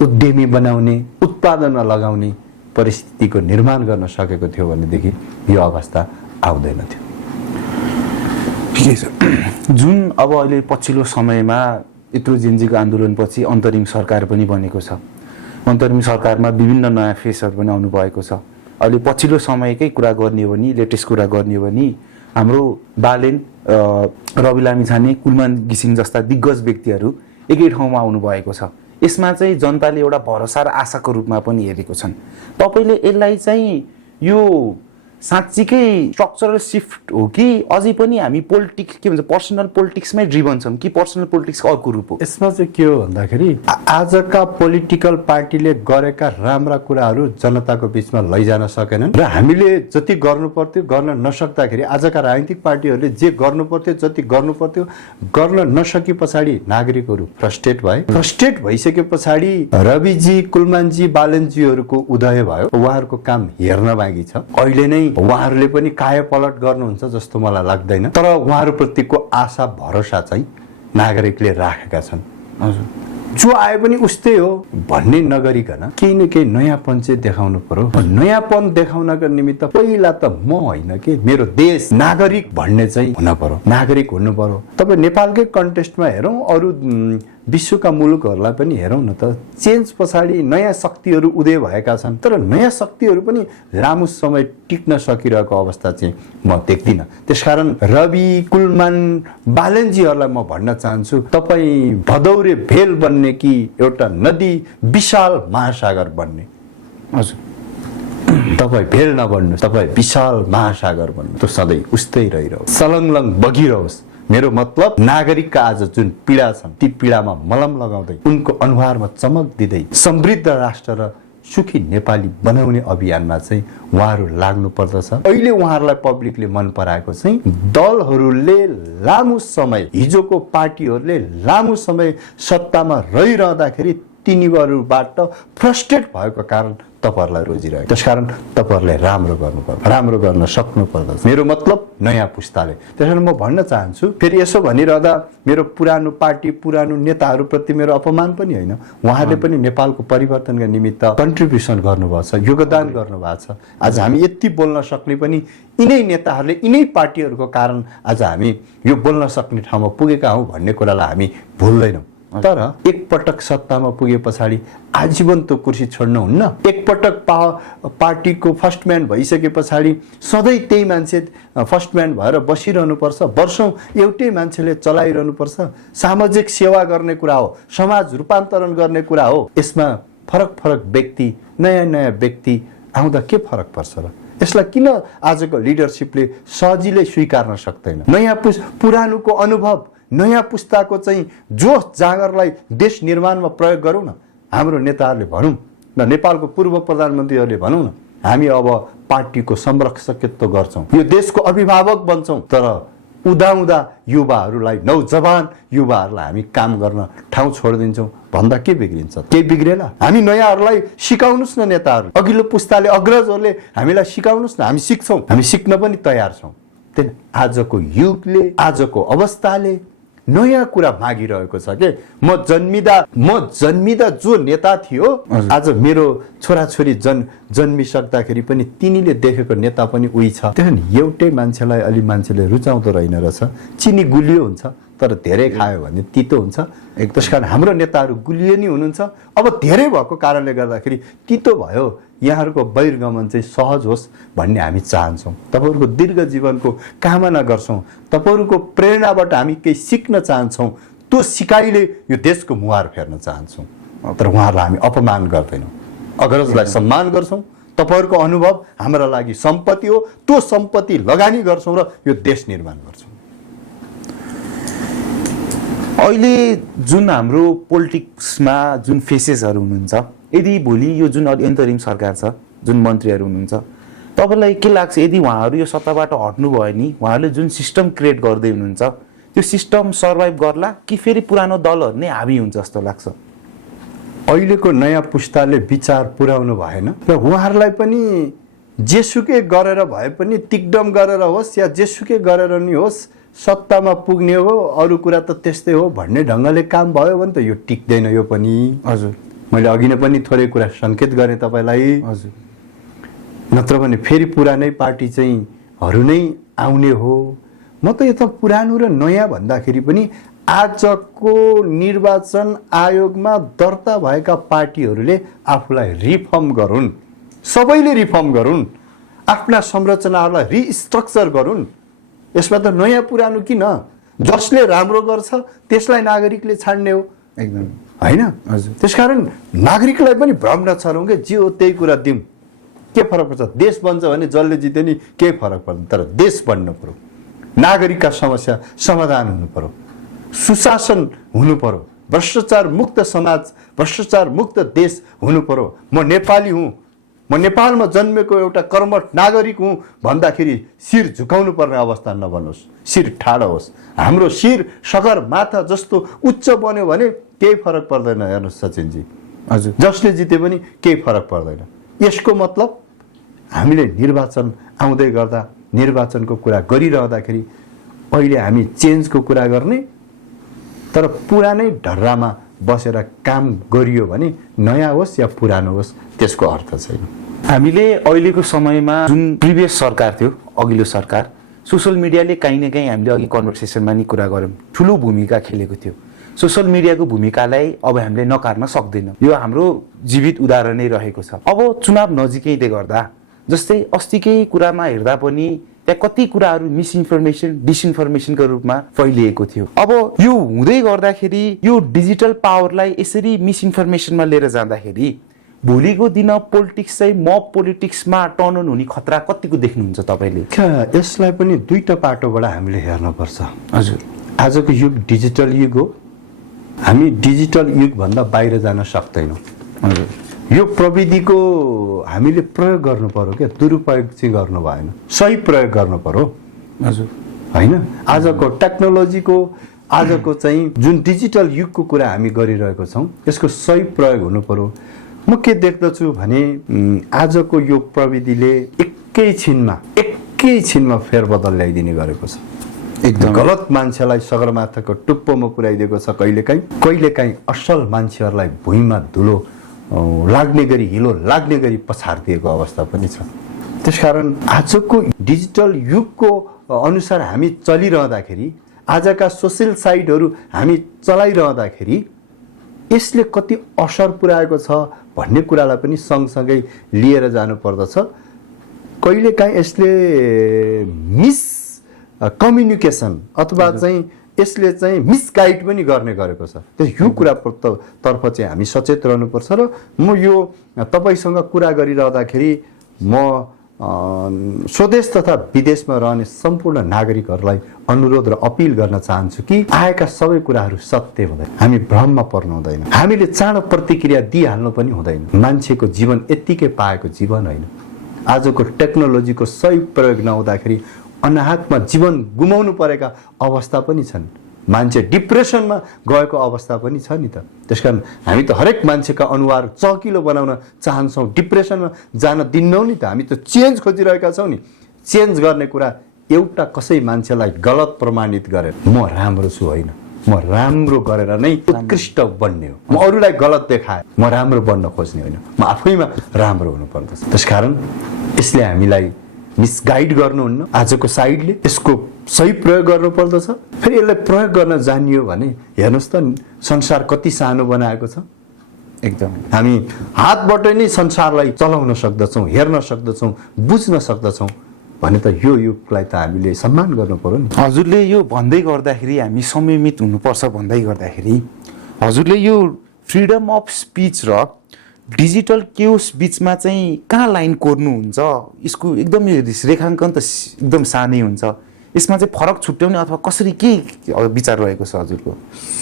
उद्यमी बनाउने, उत्पादनमा लगाउने परिस्थितिको निर्माण गर्न सकेको थियो भनेदेखि यो अवस्था आउँदैन थियो। ठिकै छ। जुन अब अहिले पछिल्लो समयमा यत्रो जेन्जीको आन्दोलनपछि अन्तरिम सरकार पनि बनेको छ। अन्तरिम सरकारमा विभिन्न नयाँ फेसहरू पनि आउनु भएको छ। अहिले पछिल्लो समयकै कुरा गर्ने हो भने, लेटेस्ट कुरा गर्ने हो भने हाम्रो बालेन, रवि लामिछाने, कुलमान घिसिङ जस्ता दिग्गज व्यक्तिहरू एकै ठाउँमा आउनु भएको छ। यसमा चाहिँ जनताले एउटा भरोसा र आशाको रूपमा पनि हेरेको छन्। तपाईँले यसलाई चाहिँ यो साँच्चीकै स्ट्रक्चरल सिफ्ट हो कि अझै पनि हामी पोलिटिक्स के भन्छ पर्सनल पोलिटिक्समै ड्रिभन छौँ कि पर्सनल पोलिटिक्सको अर्को रूप हो? यसमा चाहिँ के हो भन्दाखेरि आजका पोलिटिकल पार्टीले गरेका राम्रा कुराहरू जनताको बिचमा लैजान सकेनन् र हामीले जति गर्नु पर्थ्यो गर्न नसक्दाखेरि आजका राजनीतिक पार्टीहरूले जे गर्नु पर्थ्यो जति गर्नु पर्थ्यो गर्न नसके पछाडि नागरिकहरू फ्रस्ट्रेट भए। फ्रस्ट्रेट भइसके पछाडि रविजी, कुलमानजी, बालनजीहरूको उदय भयो। उहाँहरूको काम हेर्न बाँकी छ। अहिले नै उहाँहरूले पनि कायापलट गर्नुहुन्छ जस्तो मलाई लाग्दैन, तर उहाँहरूप्रतिको आशा भरोसा चाहिँ नागरिकले राखेका छन्। हजुर, जो आए पनि उस्तै हो भन्ने नगरिकन केही न केही नयाँपन चाहिँ देखाउनु पर्यो। नयाँपन देखाउनको निमित्त पहिला त म होइन कि मेरो देश नागरिक भन्ने चाहिँ हुन पर्यो, नागरिक हुनु पर्यो। तपाईँ नेपालकै कन्टेस्टमा हेरौँ, अरू विश्वका मुलुकहरूलाई पनि हेरौँ न त, चेन्ज पछाडि नयाँ शक्तिहरू उदय भएका छन्, तर नयाँ शक्तिहरू पनि लामो समय टिक्न सकिरहेको अवस्था चाहिँ म देख्दिनँ। त्यसकारण रवि, कुलमान, बालनजीहरूलाई म भन्न चाहन्छु, तपाईँ भदौरे भेल बन्ने कि एउटा नदी विशाल महासागर बन्ने? हजुर, तपाईँ भेल नबन्नुहोस्, तपाईँ विशाल महासागर बन्नु, त्यो सधैँ उस्तै रहिरहोस्, सलङलङ बगिरहोस्। मेरो मतलब नागरिकका आज जुन पीडा छन् ती पीडामा मलम लगाउँदै उनको अनुहारमा चमक दिँदै समृद्ध राष्ट्र र सुखी नेपाली बनाउने अभियानमा चाहिँ उहाँहरू लाग्नु पर्दछ। अहिले उहाँहरूलाई पब्लिकले मन पराएको चाहिँ दलहरूले लामो समय, हिजोको पार्टीहरूले लामो समय सत्तामा रहिरहँदाखेरि तिनीहरूबाट फ्रस्ट्रेट भएको कारण तपाईहरुलाई रोजिरहेको। त्यसकारण तपाईहरुले राम्रो गर्नुपर्छ, राम्रो गर्न सक्नु पर्दछ। मेरो मतलब नयाँ पुस्ताले। त्यसैले म भन्न चाहन्छु, फेरि यसो भनिरहँदा मेरो पुरानो पार्टी, पुरानो नेताहरूप्रति मेरो अपमान पनि होइन। उहाँहरूले पनि नेपालको परिवर्तनका निमित्त कन्ट्रिब्युसन गर्नुभएको छ, योगदान गर्नुभएको छ। आज हामी यति बोल्न सक्ने पनि यिनै नेताहरूले, यिनै पार्टीहरूको कारण आज हामी यो बोल्न सक्ने ठाउँमा पुगेका हौं भन्ने कुरालाई हामी भुल्दैनौँ। तर एकपटक सत्तामा पुगे पछाडि आजीवन त कुर्सी छोड्नु हुन्न। एकपटक पार्टीको फर्स्ट म्यान भइसके पछाडि सधैँ त्यही मान्छे फर्स्ट म्यान भएर बसिरहनु पर्छ, वर्षौं एउटै मान्छेले चलाइरहनु पर्छ। सामाजिक सेवा गर्ने कुरा हो, समाज रूपान्तरण गर्ने कुरा हो। यसमा फरक फरक व्यक्ति, नयाँ नयाँ व्यक्ति आउँदा के फरक पर्छ र? यसलाई किन आजको लिडरशिपले सजिलै स्वीकार्न सक्दैन? नयाँ पुरानोको अनुभव, नयाँ पुस्ताको चाहिँ जोश जागरलाई देश निर्माणमा प्रयोग गरौँ न। हाम्रो नेताहरूले भनौँ न, नेपालको पूर्व प्रधानमन्त्रीहरूले भनौँ न, हामी अब पार्टीको संरक्षकत्व गर्छौँ, यो देशको अभिभावक बन्छौँ। तर उदाउँदा युवाहरूलाई, नौजवान युवाहरूलाई हामी काम गर्न ठाउँ छोडिदिन्छौँ भन्दा के बिग्रिन्छ? केही बिग्रेला? हामी नयाँहरूलाई सिकाउनुहोस् न, नेताहरू, अघिल्लो पुस्ताले, अग्रजहरूले हामीलाई सिकाउनुहोस् न, हामी सिक्छौँ, हामी सिक्न पनि तयार छौँ। त्यही आजको युगले, आजको अवस्थाले नयाँ कुरा मागिरहेको छ के? म जन्मिदा जो नेता थियो, आज मेरो छोराछोरी जन्मिसक्दाखेरि पनि तिनीले देखेको नेता पनि उही छ। त्यसैले एउटै मान्छेलाई अलि मान्छेले रुचाउँदो रहेन रहेछ। चिनी गुलियो हुन्छ तर धेरै खायो भने तितो हुन्छ। त्यसकारण हाम्रो नेताहरू गुलियो नि हुनुहुन्छ। अब धेरै भएको कारणले गर्दाखेरि तितो भयो। यहाँहरूको बहिर्गमन चाहिँ सहज होस् भन्ने हामी चाहन्छौँ। तपाईहरुको दीर्घ जीवनको कामना गर्छौँ। तपाईहरुको प्रेरणाबाट हामी केही सिक्न चाहन्छौँ। त्यो सिकाइले यो देशको मुहार फेर्न चाहन्छौँ। तर उहाँहरूलाई हामी अपमान गर्दैनौँ, अग्रजलाई सम्मान गर्छौँ। तपाईहरुको अनुभव हाम्रा लागि सम्पत्ति हो। त्यो सम्पत्ति लगानी गर्छौँ र यो देश निर्माण गर्छौँ। अहिले जुन हाम्रो पोलिटिक्समा जुन फेसेसहरू हुनुहुन्छ, यदि भोलि यो जुन इन्टरिम सरकार छ, जुन मन्त्रीहरू हुनुहुन्छ, तपाईँलाई के लाग्छ? यदि उहाँहरू यो सत्ताबाट हट्नु भयो नि, उहाँहरूले जुन सिस्टम क्रिएट गर्दै हुनुहुन्छ त्यो सिस्टम सर्भाइभ गर्ला कि फेरि पुरानो दलहरू नै हावी हुन्छ जस्तो लाग्छ? अहिलेको नयाँ पुस्ताले विचार पुर्याउनु भएन र उहाँहरूलाई पनि जेसुकै गरेर भए पनि तिक्दम गरेर होस् या जेसुकै गरेर नि होस्, सत्तामा पुग्ने हो, अरू कुरा त त्यस्तै हो भन्ने ढङ्गले काम भयो भने त यो टिक्दैन। यो पनि हजुर, मैले अघि नै पनि थोरै कुरा सङ्केत गरेँ तपाईँलाई। हजुर, नत्र भने फेरि पुरानै पार्टी चाहिँ हरू नै आउने हो। म त यता पुरानो र नयाँ भन्दाखेरि पनि आजको निर्वाचन आयोगमा दर्ता भएका पार्टीहरूले आफूलाई रिफर्म गरून्, सबैले रिफर्म गरून्, आफ्ना संरचनाहरूलाई रिस्ट्रक्चर गरून्। यसमा त नयाँ पुरानो किन? जसले राम्रो गर्छ त्यसलाई नागरिकले छाड्ने हो, एकदम होइन? हजुर। त्यसकारण नागरिकलाई पनि भ्रम नछरौँ के, जे हो त्यही कुरा दिउँ, के फरक पर्छ? देश बन्छ भने जसले जित्यो नि केही फरक पर्दैन, तर देश बन्न पर्यो, नागरिकका समस्या समाधान हुनु पर्यो, सुशासन हुनु पर्यो, भ्रष्टाचार मुक्त समाज, भ्रष्टाचार मुक्त देश हुनु पर्यो। म नेपाली हुँ, म नेपालमा जन्मेको एउटा कर्मठ नागरिक हुँ भन्दाखेरि शिर झुकाउनु पर्ने अवस्था नबनोस्, शिर ठाडो होस्। हाम्रो शिर सगरमाथा जस्तो उच्च बन्यो भने केही फरक पर्दैन। हेर्नुहोस् सचिनजी, हजुर, जसले जिते पनि केही फरक पर्दैन। यसको मतलब हामीले निर्वाचन आउँदै गर्दा, निर्वाचनको कुरा गरिरहँदाखेरि अहिले हामी चेन्जको कुरा गर्ने, तर पुरानै ढर्रामा बसेर काम गरियो भने नयाँ होस् या पुरानो होस् त्यसको अर्थ छैन। हामीले अहिलेको समयमा जुन प्रिभियस सरकार थियो, अघिल्लो सरकार, सोसल मिडियाले काहीँ न काहीँ हामीले अघि कन्भर्सेसनमा नि कुरा गऱ्यौँ, ठुलो भूमिका खेलेको थियो। सोसल मिडियाको भूमिकालाई अब हामीले नकार्न सक्दैनौँ। यो हाम्रो जीवित उदाहरण नै रहेको छ। अब चुनाव नजिकैले गर्दा जस्तै अस्तिकै कुरामा हेर्दा पनि त्यहाँ कति कुराहरू मिसइन्फर्मेसन डिसइन्फर्मेसनको रूपमा फैलिएको थियो। अब यो हुँदै गर्दाखेरि यो डिजिटल पावरलाई यसरी मिसइन्फर्मेसनमा लिएर जाँदाखेरि भोलिको दिन पोलिटिक्स चाहिँ मब पोलिटिक्समा टर्न अन हुने खतरा कतिको देख्नुहुन्छ तपाईँले? यसलाई पनि दुईटा पाटोबाट हामीले हेर्नुपर्छ। हजुर, आजको युग डिजिटल युग हो। हामी डिजिटल युगभन्दा बाहिर जान सक्दैनौँ। हजुर, यो प्रविधिको हामीले प्रयोग गर्नु पर्यो क्या, दुरुपयोग चाहिँ गर्नु भएन, सही प्रयोग गर्नु पर्यो। हजुर, होइन आजको टेक्नोलोजीको आजको चाहिँ जुन डिजिटल युगको कुरा हामी गरिरहेको छौँ यसको सही प्रयोग हुनु पर्यो। म के देख्दछु भने आजको यो प्रविधिले एकैछिनमा फेरबदल ल्याइदिने गरेको छ। एकदम गलत मान्छेलाई सगरमाथाको टुप्पोमा पुर्याइदिएको छ, कहिलेकाहीँ असल मान्छेहरूलाई भुइँमा धुलो लाग्ने गरी हिलो लाग्ने गरी पछारिदिएको अवस्था पनि छ। त्यसकारण आजको डिजिटल युगको अनुसार हामी चलिरहँदाखेरि आजका सोसियल साइटहरू हामी चलाइरहँदाखेरि यसले कति असर पुर्याएको छ भन्ने कुरालाई पनि सँगसँगै लिएर जानु पर्दछ। कहिलेकाहीँ यसले मिस कम्युनिकेसन अथवा चाहिँ यसले चाहिँ मिसगाइड पनि गर्ने गरेको छ। यो कुरातर्फ चाहिँ हामी सचेत रहनुपर्छ। र म यो तपाईँसँग कुरा गरिरहँदाखेरि म स्वदेश तथा विदेशमा रहने सम्पूर्ण नागरिकहरूलाई अनुरोध र अपिल गर्न चाहन्छु कि आएका सबै कुराहरू सत्य हुँदैन, हामी भ्रममा पर्नु हुँदैन, हामीले चाँडो प्रतिक्रिया दिइहाल्नु पनि हुँदैन। मान्छेको जीवन यत्तिकै पाएको जीवन होइन। आजको टेक्नोलोजीको सही प्रयोग नहुँदाखेरि अनाहकमा जीवन गुमाउनु परेका अवस्था पनि छन्। मान्छे डिप्रेसनमा गएको अवस्था पनि छ नि त। त्यसकारण हामी त हरेक मान्छेका अनुहार चहकिलो बनाउन चाहन्छौँ, डिप्रेसनमा जान दिन्नौँ नि त। हामी त चेन्ज खोजिरहेका छौँ नि। चेन्ज गर्ने कुरा एउटा कसै मान्छेलाई गलत प्रमाणित गरेर म राम्रो छु होइन, म राम्रो गरेर नै उत्कृष्ट बन्ने हो, म अरूलाई गलत देखाए म राम्रो बन्न खोज्ने होइन, म आफैमा राम्रो हुनुपर्दछ। त्यसकारण यसले हामीलाई मिसगाइड गर्नुहुन्न। आजको साइडले यसको सही प्रयोग गर्नुपर्दछ। फेरि यसलाई प्रयोग गर्न जानियो भने हेर्नुहोस् त संसार कति सानो बनाएको छ। एकदम हामी हातबाट नै संसारलाई चलाउन सक्दछौँ, हेर्न सक्दछौँ, बुझ्न सक्दछौँ भने त यो युगलाई त हामीले सम्मान गर्नु पर्यो नि। हजुरले यो भन्दै गर्दाखेरि हामी संयमित हुनुपर्छ भन्दै गर्दाखेरि हजुरले यो फ्रिडम अफ स्पिच र डिजिटल केओस बिचमा चाहिँ कहाँ लाइन कोर्नुहुन्छ? यसको एकदम रेखाङ्कन त एकदम सानै हुन्छ। यसमा चाहिँ फरक छुट्याउने अथवा कसरी के विचार रहेको छ हजुरको?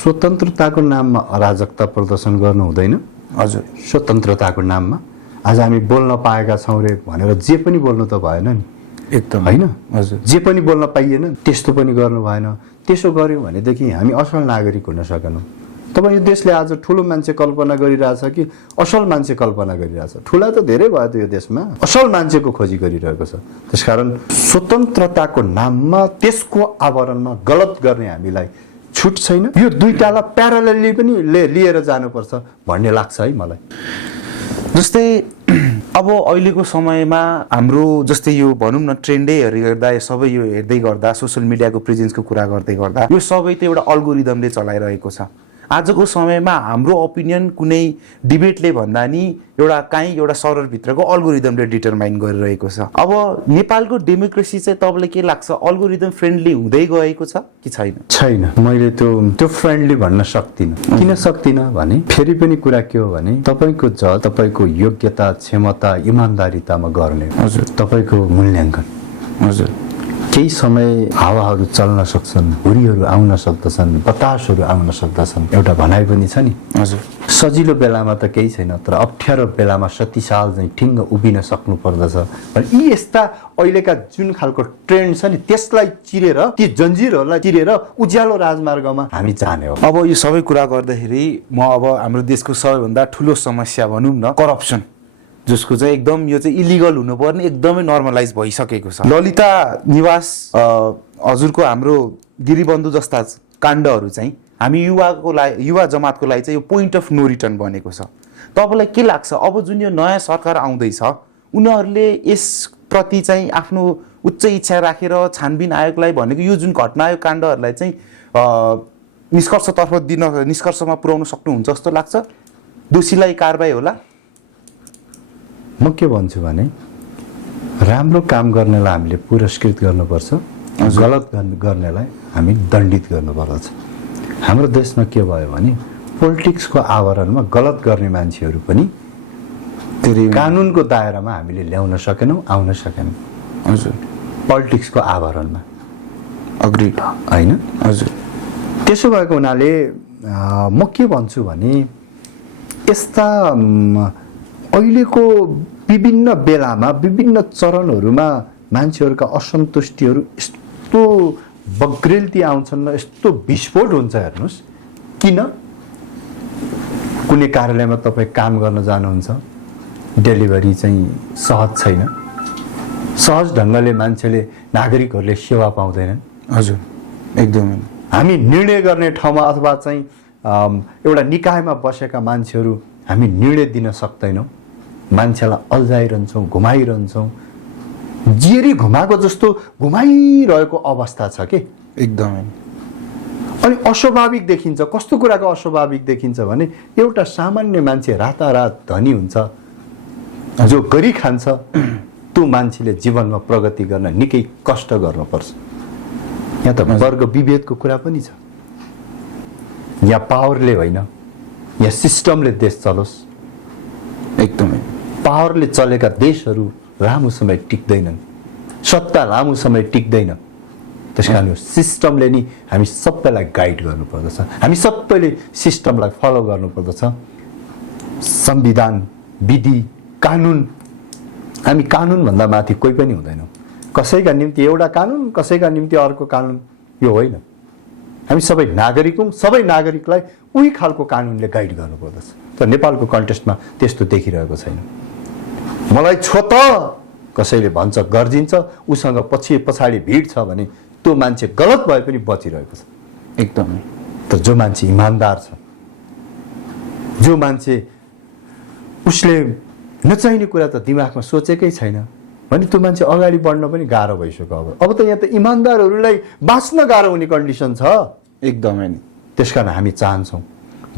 स्वतन्त्रताको नाममा अराजकता प्रदर्शन गर्नु हुँदैन। हजुर, स्वतन्त्रताको नाममा आज हामी बोल्न पाएका छौँ रे भनेर जे पनि बोल्नु त भएन नि। एकदम होइन। हजुर, जे पनि बोल्न पाइएन त्यस्तो पनि गर्नु भएन। त्यसो गऱ्यौँ भनेदेखि हामी असल नागरिक हुन सकेनौँ। तपाईँ यो देशले आज ठुलो मान्छे कल्पना गरिरहेछ कि असल मान्छे कल्पना गरिरहेछ? ठुला त धेरै भयो त यो देशमा, असल मान्छेको खोजी गरिरहेको छ। त्यसकारण स्वतन्त्रताको नाममा त्यसको आवरणमा गलत गर्ने हामीलाई छुट छैन। यो दुईटालाई प्यारालेली पनि लिएर जानुपर्छ भन्ने लाग्छ है मलाई। जस्तै अब अहिलेको समयमा हाम्रो जस्तै यो भनौँ न ट्रेन्डै हेर्दा यो सबै यो हेर्दै गर्दा सोसियल मिडियाको प्रेजेन्सको कुरा गर्दै गर्दा यो सबै त एउटा अल्गोरिदमले चलाइरहेको छ। आजको समयमा हाम्रो ओपिनियन कुनै डिबेटले भन्दा नि एउटा सर्भरभित्रको अल्गोरिदमले डिटरमाइन गरिरहेको छ। अब नेपालको डेमोक्रेसी चाहिँ तपाईँलाई के लाग्छ, अल्गोरिदम फ्रेन्डली हुँदै गएको छ कि छैन? छैन, मैले त्यो फ्रेन्डली भन्न सक्दिनँ। किन सक्दिनँ भने फेरि पनि कुरा के हो भने तपाईँको जज तपाईँको योग्यता, क्षमता, इमान्दारितामा गर्ने। हजुर, तपाईँको मूल्याङ्कन। हजुर, केही समय हावाहरू चल्न सक्छन्, हुरीहरू आउन सक्दछन्, बतासहरू आउन सक्दछन्, एउटा भनाइ पनि छ नि। हजुर, सजिलो बेलामा त केही छैन, तर अप्ठ्यारो बेलामा सती साल चाहिँ ठिङ्ग उभिन सक्नु पर्दछ। यी यस्ता अहिलेका जुन खालको ट्रेन्ड छ नि त्यसलाई चिरेर, ती जन्जिरहरूलाई चिरेर उज्यालो राजमार्गमा हामी जाने हो। अब यो सबै कुरा गर्दाखेरि म अब हाम्रो देशको सबैभन्दा ठुलो समस्या भनौँ न करप्सन, जसको चाहिँ एकदम यो चाहिँ इलिगल हुनुपर्ने एकदमै नर्मलाइज भइसकेको छ। ललिता निवास हजुरको हाम्रो गिरिबन्धु जस्ता काण्डहरू चाहिँ हामी युवा जमातको लागि चाहिँ यो पोइन्ट अफ नो रिटर्न बनेको छ। तपाईँलाई के लाग्छ अब जुन यो नयाँ सरकार आउँदैछ उनीहरूले यसप्रति चाहिँ आफ्नो उच्च इच्छा राखेर छानबिन आयोगलाई भनेको यो जुन घटना यो काण्डहरूलाई चाहिँ निष्कर्षमा पुर्याउन सक्नुहुन्छ जस्तो लाग्छ? दोषीलाई कारबाही होला? म के भन्छु भने राम्रो काम गर्नेलाई हामीले पुरस्कृत गर्नुपर्छ, गलत गर्नेलाई हामी दण्डित गर्नुपर्दछ। हाम्रो देशमा के भयो भने पोलिटिक्सको आवरणमा गलत गर्ने मान्छेहरू पनि कानुनको दायरामा हामीले ल्याउन सकेनौँ, आउन सकेनौँ। हजुर, पोलिटिक्सको आवरणमा अग्रिड होइन? हजुर, त्यसो भएको हुनाले म के भन्छु भने यस्ता अहिलेको विभिन्न बेलामा विभिन्न चरणहरूमा मान्छेहरूका असन्तुष्टिहरू यस्तो बग्रेल्ती आउँछन् र यस्तो विस्फोट हुन्छ। हेर्नुहोस्, किन कुनै कार्यालयमा तपाईँ काम गर्न जानुहुन्छ, डेलिभरी चाहिँ सहज छैन, सहज ढङ्गले मान्छेले नागरिकहरूले सेवा पाउँदैनन्। हजुर, एकदमै। हामी निर्णय गर्ने ठाउँमा अथवा चाहिँ एउटा निकायमा बसेका मान्छेहरू हामी निर्णय दिन सक्दैनौँ, मान्छेलाई अल्झाइरहन्छौँ, घुमाइरहन्छौँ, जिरी घुमाएको जस्तो घुमाइरहेको अवस्था छ कि एकदमै। अनि अस्वाभाविक देखिन्छ। कस्तो कुराको अस्वाभाविक देखिन्छ भने एउटा सामान्य मान्छे रातारात धनी हुन्छ, जो गरी खान्छ, त्यो मान्छेले जीवनमा प्रगति गर्न निकै कष्ट गर्नुपर्छ। यहाँ त वर्ग विभेदको कुरा पनि छ। यहाँ पावरले होइन, यहाँ सिस्टमले देश चलोस्। एकदमै। पावरले चलेका देशहरू लामो समय टिक्दैनन्, सत्ता लामो समय टिक्दैन। त्यस कारण सिस्टमले नि हामी सबैलाई गाइड गर्नुपर्दछ, हामी सबैले सिस्टमलाई फलो गर्नुपर्दछ। संविधान, विधि, कानुन, हामी कानुनभन्दा माथि कोही पनि हुँदैनौँ। कसैका निम्ति एउटा कानुन, कसैका निम्ति अर्को कानुन, यो होइन। हामी सबै नागरिक हौँ, सबै नागरिकलाई उही खालको कानुनले गाइड गर्नुपर्दछ। तर नेपालको कन्टेक्स्टमा त्यस्तो देखिरहेको छैन। मलाई छो त कसैले भन्छ, गर्जिन्छ, उसँग पछि पछाडि भिड छ भने त्यो मान्छे गलत भए पनि बचिरहेको छ। एकदमै। तर जो मान्छे इमान्दार छ, जो मान्छे उसले नचाहिने कुरा त दिमागमा सोचेकै छैन भने त्यो मान्छे अगाडि बढ्न पनि गाह्रो भइसक्यो। अब त यहाँ त इमान्दारहरूलाई बाँच्न गाह्रो हुने कन्डिसन छ। एकदमै। त्यसकारण हामी चाहन्छौँ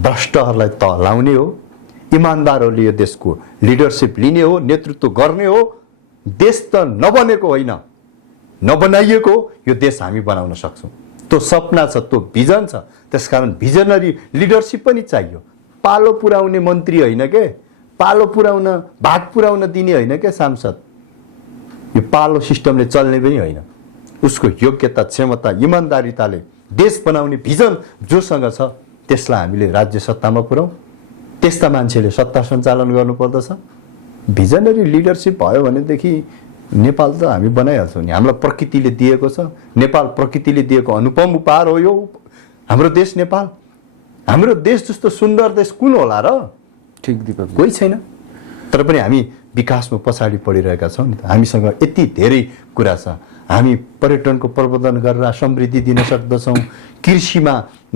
भ्रष्टहरूलाई तह लाउने हो, इमान्दारहरूले यो देशको लिडरसिप लिने हो, नेतृत्व गर्ने हो। देश त नबनेको होइन, नबनाइएको, यो देश हामी बनाउन सक्छौँ। त्यो सपना छ, त्यो भिजन छ। त्यसकारण भिजनरी लिडरसिप पनि चाहियो। पालो पुर्याउने मन्त्री होइन के, पालो पुर्याउन, भाग पुर्याउन दिने होइन के सांसद। यो पालो सिस्टमले चल्ने पनि होइन। उसको योग्यता, क्षमता, इमान्दारिताले देश बनाउने भिजन जोसँग छ, त्यसलाई हामीले राज्य सत्तामा पुर्याउँ। त्यस्ता मान्छेले सत्ता सञ्चालन गर्नुपर्दछ। भिजनरी लिडरसिप भयो भनेदेखि नेपाल त हामी बनाइहाल्छौँ नि। हामीलाई प्रकृतिले दिएको छ, नेपाल प्रकृतिले दिएको अनुपम उपहार हो यो हाम्रो देश नेपाल। हाम्रो देश जस्तो सुन्दर देश कुन होला र? ठिक दिपक, कोही छैन। तर पनि हामी विकासमा पछाडि पडिरहेका छौँ नि त। हामीसँग यति धेरै कुरा छ। हामी पर्यटनको प्रबन्धन गरेर समृद्धि दिन सक्दछौँ। कृषिमा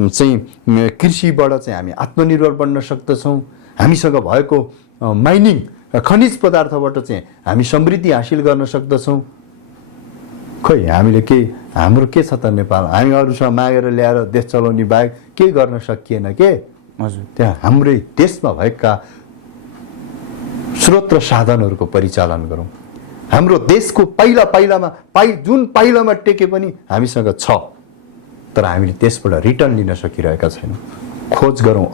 चाहिँ कृषिबाट चाहिँ हामी आत्मनिर्भर बन्न सक्दछौँ। हामीसँग भएको माइनिङ, खनिज पदार्थबाट चाहिँ हामी समृद्धि हासिल गर्न सक्दछौँ। खोइ हामीले के, हाम्रो के छ त नेपाल? हामी अरूसँग मागेर ल्याएर देश चलाउने बाहेक केही गर्न सकिएन के? हजुर। त्यहाँ हाम्रै देशमा भएका स्रोत र साधनहरूको परिचालन गरौँ। हाम्रो देशको जुन पाइलामा टेके पनि हामीसँग छ, तर हामीले त्यसबाट रिटर्न लिन सकिरहेका छैनौँ। खोज गरौँ,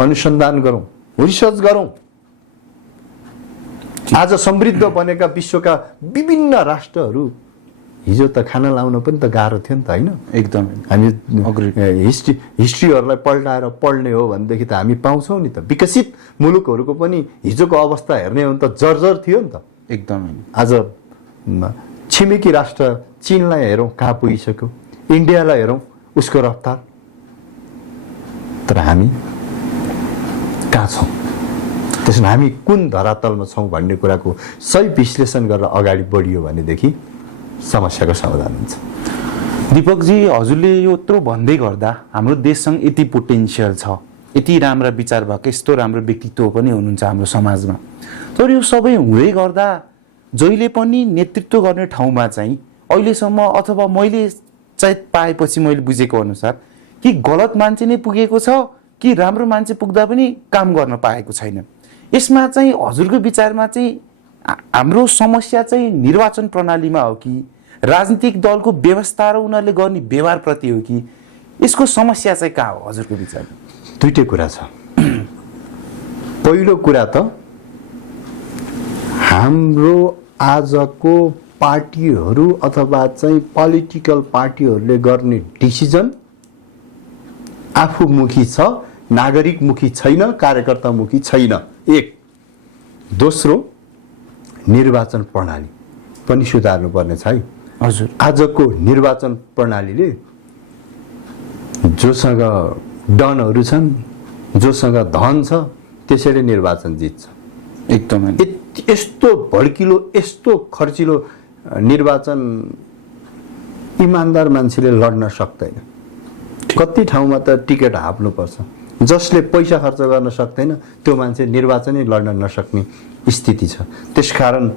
अनुसन्धान गरौँ, रिसर्च गरौँ। आज समृद्ध बनेका विश्वका विभिन्न राष्ट्रहरू हिजो त खाना लाउन पनि त गाह्रो थियो नि त, होइन? एकदम। हामी हिस्ट्रीहरूलाई पल्टाएर पढ्ने हो भनेदेखि त हामी पाउँछौँ नि त। विकसित मुलुकहरूको पनि हिजोको अवस्था हेर्ने हो भने त जर्जर थियो नि त। एकदमै। आज छिमेकी राष्ट्र चीनलाई हेरौँ कहाँ पुगिसक्यो, इन्डियालाई हेरौँ उसको रफ्तार। तर हामी कहाँ छौँ? त्यसमा हामी कुन धरातलमा छौँ भन्ने कुराको सही विश्लेषण गरेर अगाडि बढियो भनेदेखि समस्याको समाधान हुन्छ। दिपकजी, हजुरले यो यत्रो भन्दै गर्दा हाम्रो देशसँग यति पोटेन्सियल छ, यति राम्रा विचार भएको, यस्तो राम्रो व्यक्तित्व पनि हुनुहुन्छ हाम्रो समाजमा। तर यो सबै हुँदै गर्दा जहिले पनि नेतृत्व गर्ने ठाउँमा चाहिँ अहिलेसम्म, अथवा मैले चाहिँ पाएपछि मैले बुझेको अनुसार कि गलत मान्छे नै पुगेको छ कि राम्रो मान्छे पुग्दा पनि काम गर्न पाएको छैन। यसमा चाहिँ हजुरको विचारमा चाहिँ हाम्रो समस्या चाहिँ निर्वाचन प्रणालीमा हो कि राजनीतिक दलको व्यवस्था र उनीहरूले गर्ने व्यवहारप्रति हो कि यसको समस्या चाहिँ कहाँ हो हजुरको विचारमा? दुईटै कुरा छ। पहिलो कुरा त हाम्रो आजको पार्टीहरू अथवा चाहिँ पोलिटिकल पार्टीहरूले गर्ने डिसिजन आफूमुखी छ, नागरिकमुखी छैन, कार्यकर्तामुखी छैन। एक। दोस्रो, निर्वाचन प्रणाली पनि सुधार्नुपर्ने छ है। हजुर, आजको निर्वाचन प्रणालीले जोसँग डनहरू छन्, जोसँग धन छ, त्यसैले निर्वाचन जित्छ। एकदमै यस्तो भड्किलो, यस्तो खर्चिलो निर्वाचन इमान्दार मान्छेले लड्न सक्दैन। कति ठाउँमा त टिकट हाप्नुपर्छ। जसले पैसा खर्च गर्न सक्दैन त्यो मान्छे निर्वाचनै लड्न नसक्ने स्थिति छ। त्यसकारण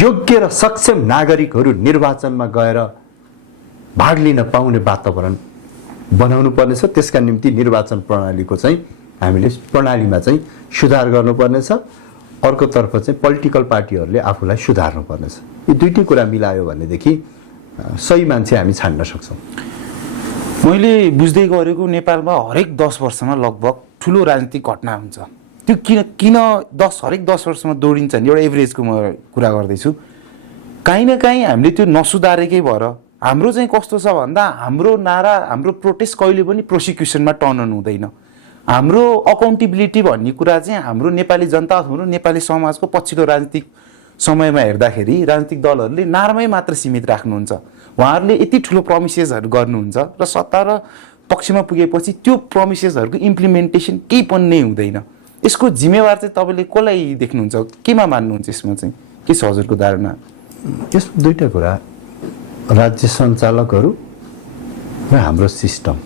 योग्य र सक्षम नागरिकहरू निर्वाचनमा गएर भाग लिन पाउने वातावरण बनाउनु पर्नेछ। त्यसका निम्ति निर्वाचन प्रणालीको चाहिँ हामीले प्रणालीमा चाहिँ सुधार गर्नुपर्नेछ। अर्कोतर्फ चाहिँ पोलिटिकल पार्टीहरूले आफूलाई सुधार्नु पर्नेछ। यी दुईटै कुरा मिलायो भनेदेखि सही मान्छे हामी छान्न सक्छौँ। मैले बुझ्दै गरेको नेपालमा हरेक 10 वर्षमा लगभग ठुलो राजनीतिक घटना हुन्छ। त्यो किन हरेक 10 वर्षमा दौडिन्छ नि? एउटा एभरेजको म कुरा गर्दैछु। काहीँ न काहीँ हामीले त्यो नसुधारेकै भएर हाम्रो चाहिँ कस्तो छ भन्दा हाम्रो नारा, हाम्रो प्रोटेस्ट कहिले पनि प्रोसिक्युसनमा टर्न हुँदैन। हाम्रो अकाउन्टेबिलिटी भन्ने कुरा चाहिँ हाम्रो नेपाली जनता अथवा नेपाली समाजको पछिल्लो राजनीतिक समयमा हेर्दाखेरि राजनीतिक दलहरूले नारामै मात्र सीमित राख्नुहुन्छ। उहाँहरूले यति ठुलो प्रमिसेसहरू गर्नुहुन्छ र सत्ता र पक्षमा पुगेपछि त्यो प्रमिसेसहरूको इम्प्लिमेन्टेसन केही पनि नै हुँदैन। यसको जिम्मेवार चाहिँ तपाईँले कसलाई देख्नुहुन्छ? केमा मान्नुहुन्छ यसमा चाहिँ? के छ हजुरको धारणा? यस दुईटा कुरा, राज्य सञ्चालकहरू र हाम्रो सिस्टम।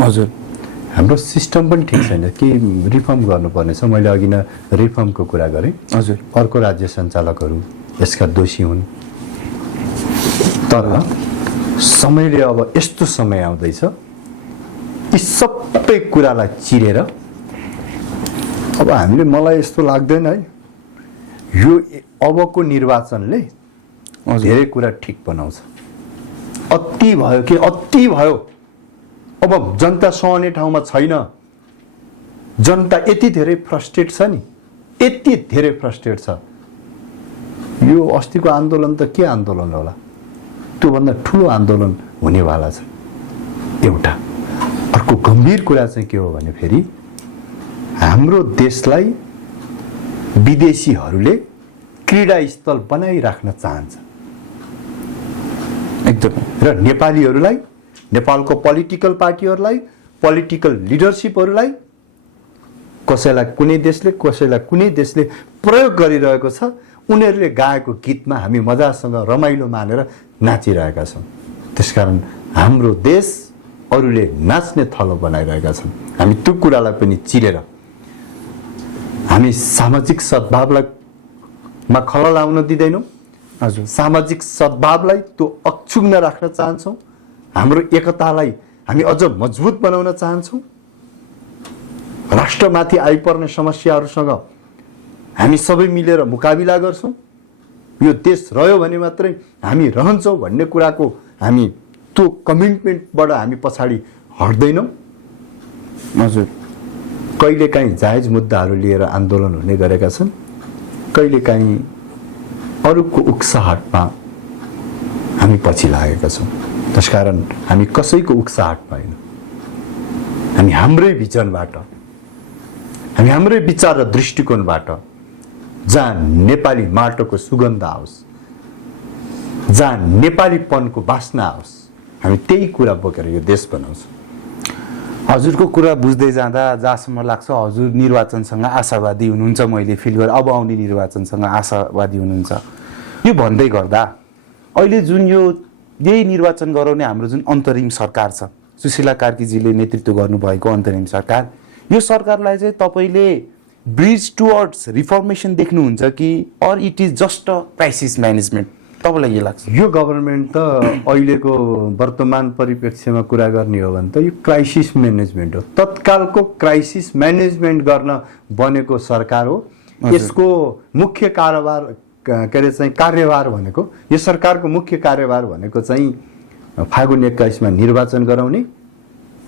हजुर, हाम्रो सिस्टम पनि ठिक छैन, के रिफर्म गर्नुपर्ने छ। मैले अघि नै रिफर्मको कुरा गरेँ। हजुर, अर्को राज्य सञ्चालकहरू यसका दोषी हुन्। तर समयले अब यस्तो समय आउँदैछ, यी सबै कुरालाई चिरेर अब हामीले, मलाई यस्तो लाग्दैन है यो अबको निर्वाचनले धेरै कुरा ठिक बनाउँछ। अति भयो कि अति भयो। अब जनता सहने ठाउँमा छैन। जनता यति धेरै फ्रस्ट्रेट छ नि, यति धेरै फ्रस्ट्रेट छ। यो अस्तिको आन्दोलन त के आन्दोलन होला? त्योभन्दा ठुलो आन्दोलन हुनेवाला छ। एउटा अर्को गम्भीर कुरा चाहिँ के हो भने फेरि हाम्रो देशलाई विदेशीहरूले क्रीडा स्थल बनाइराख्न चाहन्छ। एकदमै। र नेपालीहरूलाई, नेपालको पोलिटिकल पार्टीहरूलाई, पोलिटिकल लिडरसिपहरूलाई कसैलाई कुनै देशले प्रयोग गरिरहेको छ। उनीहरूले गाएको गीतमा हामी मजासँग रमाइलो मानेर नाचिरहेका छौँ। त्यसकारण हाम्रो देश अरूले नाच्ने थलो बनाइरहेका छन्। हामी त्यो कुरालाई पनि चिरेर हामी सामाजिक सद्भावलाई खलल आउन दिँदैनौँ। हजुर, सामाजिक सद्भावलाई त्यो अक्षुण्ण राख्न चाहन्छौँ। हाम्रो एकतालाई हामी अझ मजबुत बनाउन चाहन्छौँ। राष्ट्रमाथि आइपर्ने समस्याहरूसँग हामी सबै मिलेर मुकाबिला गर्छौँ। यो देश रह्यो भने मात्रै हामी रहन्छौँ भन्ने कुराको हामी त्यो कमिटमेन्टबाट हामी पछाडि हट्दैनौँ। हजुर, कहिलेकाहीँ जायज मुद्दाहरू लिएर आन्दोलन हुने गरेका छन्, कहिलेकाहीँ अरूको उक्साहटमा हामी पछि लागेका छौँ। त्यसकारण हामी कसैको उक्साहटमा होइन, हामी हाम्रै भिजनबाट, हामी हाम्रै विचार र दृष्टिकोणबाट जहाँ नेपाली माटोको सुगन्ध आओस्, जहाँ नेपालीपनको वासना आओस्, हामी त्यही कुरा बोकेर यो देश बनाउँछौँ। हजुरको कुरा बुझ्दै जाँदा जहाँसम्म लाग्छ हजुर निर्वाचनसँग आशावादी हुनुहुन्छ। मैले फिल गरेँ अब आउने निर्वाचनसँग आशावादी हुनुहुन्छ। यो भन्दै गर्दा अहिले जुन यही निर्वाचन गराउने हाम्रो जुन अन्तरिम सरकार छ, सुशीला कार्कीजीले नेतृत्व गर्नुभएको अन्तरिम सरकार, यो सरकारलाई चाहिँ तपाईँले ब्रिज टुवर्ड्स रिफर्मेसन देख्नुहुन्छ कि or it is just a crisis management? तपाईँलाई के लाग्छ? यो गभर्मेन्ट त अहिलेको वर्तमान परिप्रेक्ष्यमा कुरा गर्ने हो भने त यो क्राइसिस म्यानेजमेन्ट हो। तत्कालको क्राइसिस म्यानेजमेन्ट गर्न बनेको सरकार हो। यसको मुख्य कारोबार के अरे चाहिँ कार्यभार भनेको, यो सरकारको मुख्य कार्यभार भनेको चाहिँ फागुन 21 मा निर्वाचन गराउने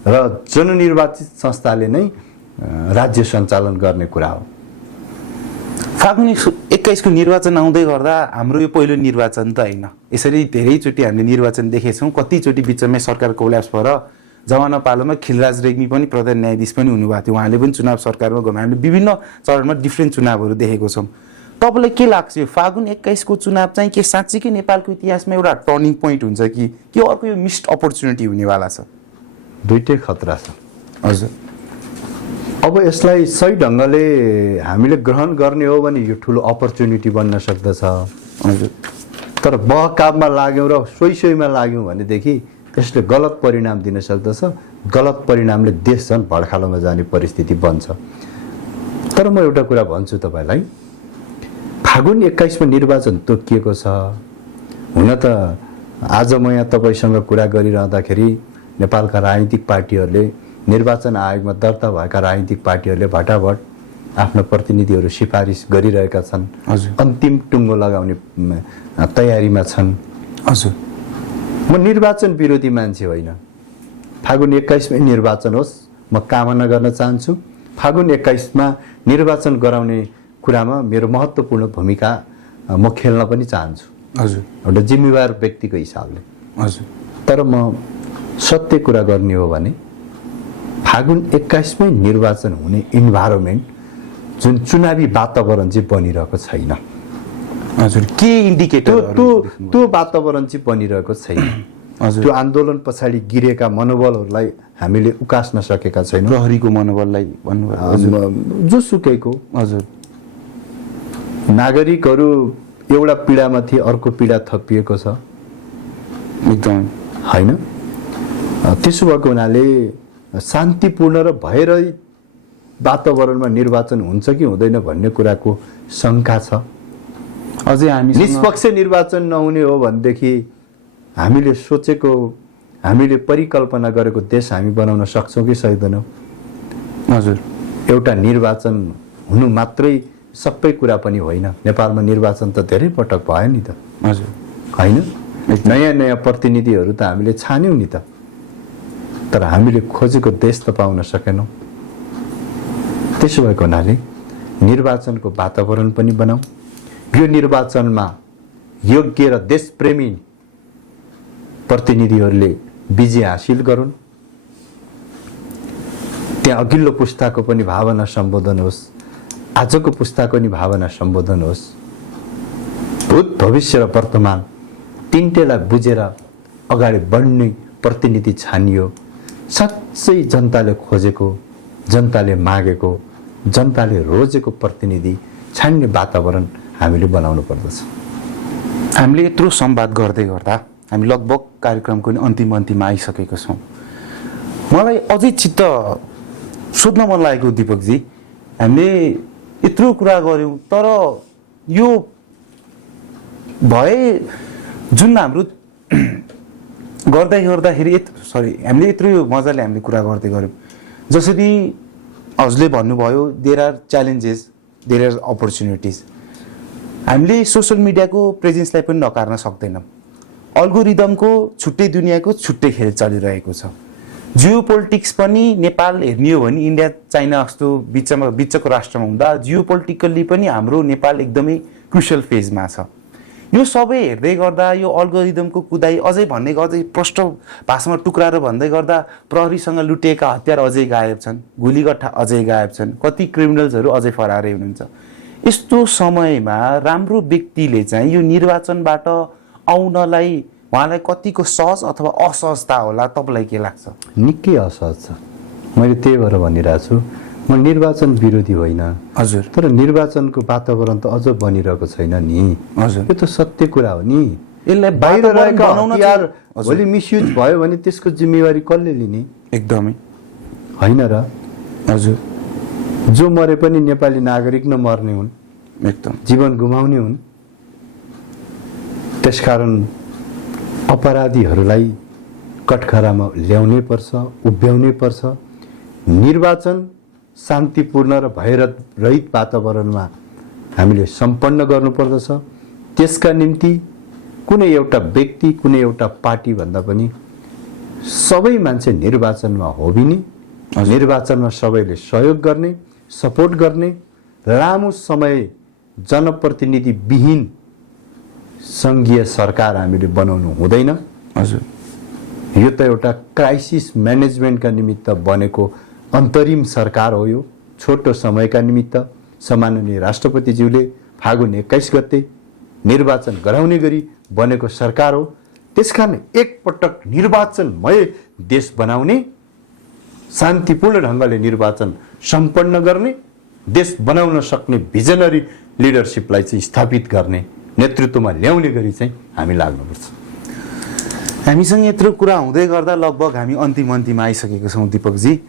र जननिर्वाचित संस्थाले नै राज्य सञ्चालन गर्ने कुरा हो। फागुन 21 को निर्वाचन आउँदै गर्दा हाम्रो यो पहिलो निर्वाचन त होइन। यसरी धेरैचोटि हामीले निर्वाचन देखेछौँ। कतिचोटि बिचमै सरकार कोल्याप्स भएर जमाना पालोमा खिलराज रेग्मी पनि प्रधान न्यायाधीश पनि हुनुभएको थियो। उहाँले पनि चुनाव सरकारमा गयो। हामीले विभिन्न चरणमा डिफ्रेन्ट चुनावहरू देखेको छौँ। तपाईँलाई के लाग्छ यो फागुन 21 को चुनाव चाहिँ के साँच्चीकै नेपालको इतिहासमा एउटा टर्निङ पोइन्ट हुन्छ कि अर्को यो मिस्ड अपर्च्युनिटी हुनेवाला छ? दुईटै खतरा छ। हजुर। अब यसलाई सही ढङ्गले हामीले ग्रहण गर्ने हो भने यो ठुलो अपर्च्युनिटी बन्न सक्दछ। हजुर। तर बहकावमा लाग्यौँ र सोहीमा लाग्यौँ भनेदेखि यसले गलत परिणाम दिन सक्दछ। गलत परिणामले देश झन् भड्खालोमा जाने परिस्थिति बन्छ। तर म एउटा कुरा भन्छु तपाईँलाई, फागुन 21 मा निर्वाचन तोकिएको छ। हुन त आज म यहाँ तपाईँसँग कुरा गरिरहँदाखेरि नेपालका राजनीतिक पार्टीहरूले, निर्वाचन आयोगमा दर्ता भएका राजनीतिक पार्टीहरूले भटाभट आफ्ना प्रतिनिधिहरू सिफारिस गरिरहेका छन्। अन्तिम टुङ्गो लगाउने तयारीमा छन्। हजुर। म निर्वाचन विरोधी मान्छे होइन। फागुन 21 मा निर्वाचन होस्, म कामना गर्न चाहन्छु। फागुन 21 मा निर्वाचन गराउने कुरामा मेरो महत्त्वपूर्ण भूमिका म खेल्न पनि चाहन्छु। हजुर। एउटा जिम्मेवार व्यक्तिको हिसाबले। हजुर। तर म सत्य कुरा गर्ने हो भने फागुन 21 मै निर्वाचन हुने इन्भाइरोमेन्ट, जुन चुनावी वातावरण चाहिँ बनिरहेको छैन। हजुर। के इन्डिकेटर त्यो वातावरण चाहिँ बनिरहेको छैन। हजुर। त्यो आन्दोलन पछाडि गिरेका मनोबलहरूलाई हामीले उकास्न सकेका छैनौँ। प्रहरीको मनोबललाई भन्नुभयो। जोसुकैको। हजुर। नागरिकहरू एउटा पीडामाथि अर्को पीडा थपिएको छ। एकदम होइन। त्यसो भएको हुनाले शान्तिपूर्ण र भयरहित वातावरणमा निर्वाचन हुन्छ कि हुँदैन भन्ने कुराको शङ्का छ। अझै हामी निष्पक्ष निर्वाचन नहुने हो भनेदेखि हामीले सोचेको, हामीले परिकल्पना गरेको देश हामी बनाउन सक्छौँ कि सक्दैनौँ? हजुर। एउटा निर्वाचन हुनु मात्रै सबै कुरा पनि होइन। नेपालमा निर्वाचन त धेरै पटक भयो नि त। हजुर। होइन। नयाँ नयाँ प्रतिनिधिहरू त हामीले छान्यौँ नि त। तर हामीले खोजेको देश त पाउन सकेनौँ। त्यसो भएको हुनाले निर्वाचनको वातावरण पनि बनाऊ। यो निर्वाचनमा योग्य र देशप्रेमी प्रतिनिधिहरूले विजय हासिल गरून्। त्यहाँ अघिल्लो पुस्ताको पनि भावना सम्बोधन होस्, आजको पुस्ताको नि भावना सम्बोधन होस्। भूत भविष्य र वर्तमान तिनटैलाई बुझेर अगाडि बढ्ने प्रतिनिधि छानियो। साँच्चै जनताले खोजेको, जनताले मागेको, जनताले रोजेको प्रतिनिधि छान्ने वातावरण हामीले बनाउनु पर्दछ। हामीले यत्रो संवाद गर्दै गर्दा हामी लगभग कार्यक्रमको अन्तिममा आइसकेको छौँ। मलाई अझै चित्त सोध्न मन लागेको दीपकजी, हामीले यत्रो कुरा गऱ्यौँ तर यो भए जुन हाम्रो गर्दाखेरि हामीले यत्रो मजाले हामीले कुरा गर्दै गऱ्यौँ। जसरी हजुरले भन्नुभयो, there are challenges, there are opportunities. हामीले सोसियल मिडियाको प्रेजेन्सलाई पनि नकार्न सक्दैनौँ। अल्गोरिदमको छुट्टै दुनियाँको छुट्टै खेल चलिरहेको छ। जियो पोलिटिक्स पनि नेपाल हेर्ने हो भने इन्डिया चाइना जस्तो बिचको राष्ट्रमा हुँदा जियो पोलिटिकल्ली पनि हाम्रो नेपाल एकदमै क्रुसियल फेजमा छ। यो सबै हेर्दै गर्दा यो अल्गोरिदमको कुदाई अझै भन्ने गर्दै प्रष्ट भाषामा टुक्राएर भन्दै गर्दा प्रहरीसँग लुटिएका हतियार अझै गायब छन्, गोलीगट्ठा अझै गायब छन्, कति क्रिमिनल्सहरू अझै फरारै हुनुहुन्छ। यस्तो समयमा राम्रो व्यक्तिले चाहिँ यो निर्वाचनबाट आउनलाई उहाँलाई कतिको सहज अथवा असहजता होला, तपाईँलाई के लाग्छ? निकै असहज छ। मैले त्यही भएर भनिरहेको छु, म निर्वाचन विरोधी होइन। हजुर। तर निर्वाचनको वातावरण त अझ बनिरहेको छैन नि। हजुर। यो त सत्य कुरा हो नि। यसलाई बाहिर रहेका हतियार हजुर भोलि मिसयुज भयो भने त्यसको जिम्मेवारी कसले लिने? एकदमै होइन र? हजुर। जो मरे पनि नेपाली नागरिक न मर्ने हुन्, एकदम जीवन गुमाउने हुन्। त्यसकारण अपराधीहरूलाई कठघरामा ल्याउनै पर्छ, उभ्याउनै पर्छ। निर्वाचन शान्तिपूर्ण र भयरहित वातावरणमा हामीले सम्पन्न गर्नुपर्दछ। त्यसका निम्ति कुनै एउटा व्यक्ति, कुनै एउटा पार्टी भन्दा पनि सबै मान्छे निर्वाचनमा होबिने, निर्वाचनमा सबैले सहयोग गर्ने, सपोर्ट गर्ने, लामो समय जनप्रतिनिधि विहीन सङ्घीय सरकार हामीले बनाउनु हुँदैन। हजुर, यो त एउटा क्राइसिस म्यानेजमेन्टका निमित्त बनेको अन्तरिम सरकार हो। यो छोटो समयका निमित्त सम्माननीय राष्ट्रपतिज्यूले फागुन 21 गते निर्वाचन गराउने गरी बनेको सरकार हो। त्यसकारण एकपटक निर्वाचनमय देश बनाउने, शान्तिपूर्ण ढङ्गले निर्वाचन सम्पन्न गर्ने, देश बनाउन सक्ने भिजनरी लिडरसिपलाई चाहिँ स्थापित गर्ने, नेतृत्वमा ल्याउने गरी चाहिँ हामी लाग्नुपर्छ। हामीसँग यत्रो कुरा हुँदै गर्दा लगभग हामी अन्तिममा आइसकेका छौँ दिपकजी।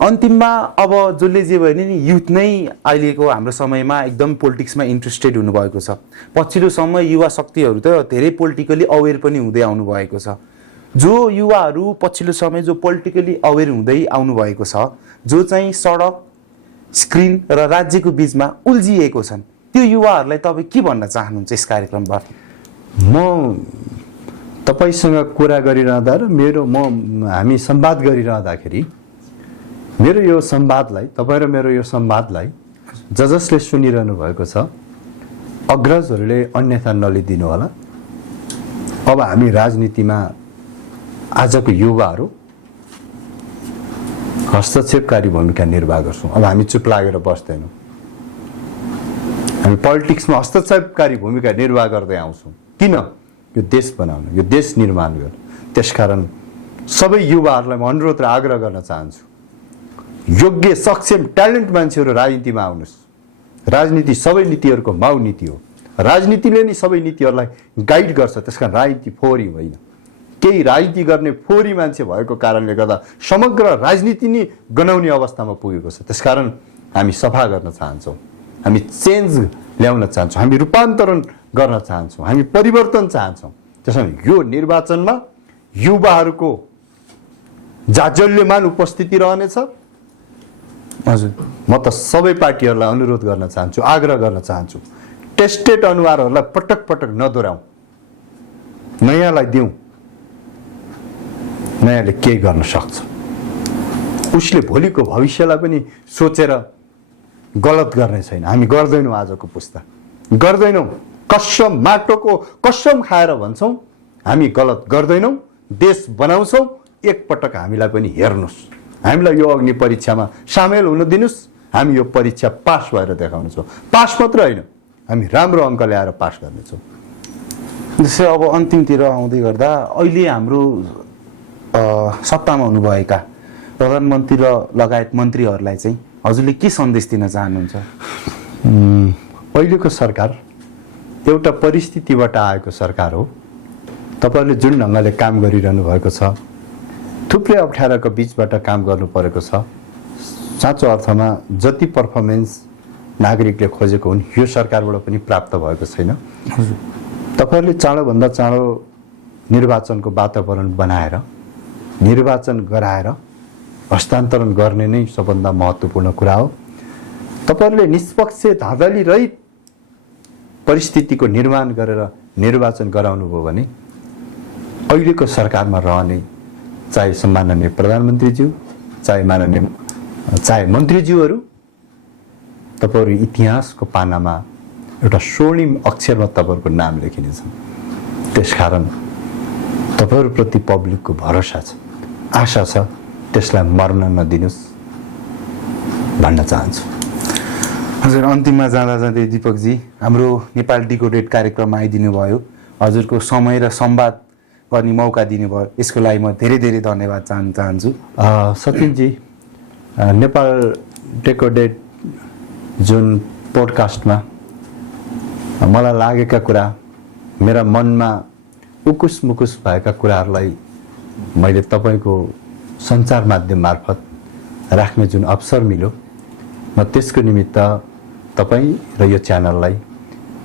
अन्तिममा अब जसले जे भयो नि, युथ नै अहिलेको हाम्रो समयमा एकदम पोलिटिक्समा इन्ट्रेस्टेड हुनुभएको छ। पछिल्लो समय युवा शक्तिहरू त धेरै पोलिटिकली अवेर पनि हुँदै आउनुभएको छ। जो युवाहरू पछिल्लो समय जो पोलिटिकली अवेर हुँदै आउनुभएको छ, जो चाहिँ सडक, स्क्रिन र राज्यको बिचमा उल्झिएको छन्, त्यो युवाहरूलाई तपाईँ के भन्न चाहनुहुन्छ यस कार्यक्रमबाट? म तपाईसँग कुरा गरिरहँदा र हामी संवाद गरिरहँदाखेरि मेरो यो संवादलाई, तपाईँ र मेरो यो संवादलाई जसले सुनिरहनु भएको छ, अग्रजहरूले अन्यथा नलिदिनु होला। अब हामी राजनीतिमा आजको युवाहरू हस्तक्षेपकारी भूमिका निर्वाह गर्छौँ। अब हामी चुप लागेर बस्दैनौँ। हामी पोलिटिक्समा हस्तक्षेपकारी भूमिका निर्वाह गर्दै आउँछौँ। किन? यो देश बनाउन, यो देश निर्माण गर्न। त्यसकारण सबै युवाहरूलाई म अनुरोध र आग्रह गर्न चाहन्छु, योग्य, सक्षम, ट्यालेन्ट मान्छेहरू राजनीतिमा आउनुहोस्। राजनीति सबै नीतिहरूको माउ नीति हो। राजनीतिले नै सबै नीतिहरूलाई गाइड गर्छ। त्यसकारण राजनीति फोहोरी होइन। केही राजनीति गर्ने फोहोरी मान्छे भएको कारणले गर्दा समग्र राजनीति नै गनाउने अवस्थामा पुगेको छ। त्यसकारण हामी सफा गर्न चाहन्छौँ, हामी चेन्ज ल्याउन चाहन्छौँ, हामी रूपान्तरण गर्न चाहन्छौँ, हामी परिवर्तन चाहन्छौँ। त्यसकारण यो निर्वाचनमा युवाहरूको जाजल्यमान उपस्थिति रहनेछ। हजुर, म त सबै पार्टीहरूलाई अनुरोध गर्न चाहन्छु, आग्रह गर्न चाहन्छु, टेस्टेड अनुहारहरूलाई पटक पटक नदोहोऱ्याउँ, नयाँलाई दिउँ। नयाँले केही गर्न सक्छ। उसले भोलिको भविष्यलाई पनि सोचेर गलत गर्ने छैन। हामी गर्दैनौँ, आजको पुस्ता गर्दैनौँ। कसम, माटोको कसम खाएर भन्छौँ, हामी गलत गर्दैनौँ, देश बनाउँछौँ। एकपटक हामीलाई पनि हेर्नुहोस्, हामीलाई यो अग्नि परीक्षामा सामेल हुन दिनुहोस्। हामी यो परीक्षा पास भएर देखाउनेछौँ। पास मात्र होइन, हामी राम्रो अङ्क ल्याएर पास गर्नेछौँ। जस्तै अब अन्तिमतिर आउँदै गर्दा अहिले हाम्रो सत्तामा हुनुभएका प्रधानमन्त्री र लगायत मन्त्रीहरूलाई चाहिँ हजुरले के सन्देश दिन चाहनुहुन्छ? अहिलेको सरकार एउटा परिस्थितिबाट आएको सरकार हो। तपाईँहरूले जुन ढङ्गले काम गरिरहनु भएको छ, थुप्रै अप्ठ्याराको बिचबाट काम गर्नु परेको छ। साँचो अर्थमा जति पर्फर्मेन्स नागरिकले खोजेको हुन्, यो सरकारबाट पनि प्राप्त भएको छैन। तपाईँहरूले चाँडोभन्दा चाँडो निर्वाचनको वातावरण बनाएर, निर्वाचन गराएर हस्तान्तरण गर्ने नै सबभन्दा महत्त्वपूर्ण कुरा हो। तपाईँहरूले निष्पक्ष, धाँधली रहित परिस्थितिको निर्माण गरेर निर्वाचन गराउनु भयो भने अहिलेको सरकारमा रहने चाहे सम्माननीय प्रधानमन्त्रीज्यू, चाहे मन्त्रीज्यूहरू, तपाईँहरू इतिहासको पानामा एउटा स्वर्णिम अक्षरमा तपाईँहरूको नाम लेखिनेछ। त्यसकारण तपाईँहरूप्रति पब्लिकको भरोसा छ, आशा छ। त्यसलाई मर्न नदिनुहोस् भन्न चाहन्छु। हजुर, अन्तिममा जाँदा जाँदै दिपकजी, हाम्रो नेपाल डिकोडेड कार्यक्रममा आइदिनु भयो, हजुरको समय र संवाद गर्ने मौका दिनुभयो, यसको लागि म धेरै धेरै धन्यवाद चाहन्छु। सचिनजी, नेपाल डिकोडेड जुन पोडकास्टमा मलाई लागेका कुरा, मेरा मनमा उकुस मुकुस भएका कुराहरूलाई मैले तपाईँको सञ्चार माध्यम मार्फत राख्ने जुन अवसर मिल्यो, म त्यसको निमित्त तपाईँ र यो च्यानललाई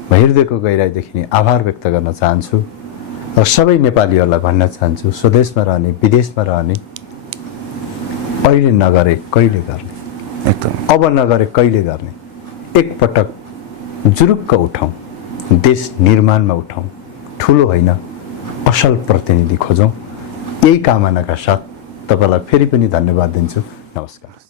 म हृदयको गहिराईदेखि नै आभार व्यक्त गर्न चाहन्छु र सबै नेपालीहरूलाई भन्न चाहन्छु स्वदेशमा रहने विदेशमा रहने अहिले नगरे कहिले गर्ने एकदम अब नगरे कहिले गर्ने एकपटक जुरुक्क उठाउँ देश निर्माणमा उठाउँ ठुलो होइन असल प्रतिनिधि खोजौँ यही कामनाका साथ तपाईँलाई फेरि पनि धन्यवाद दिन्छु नमस्कार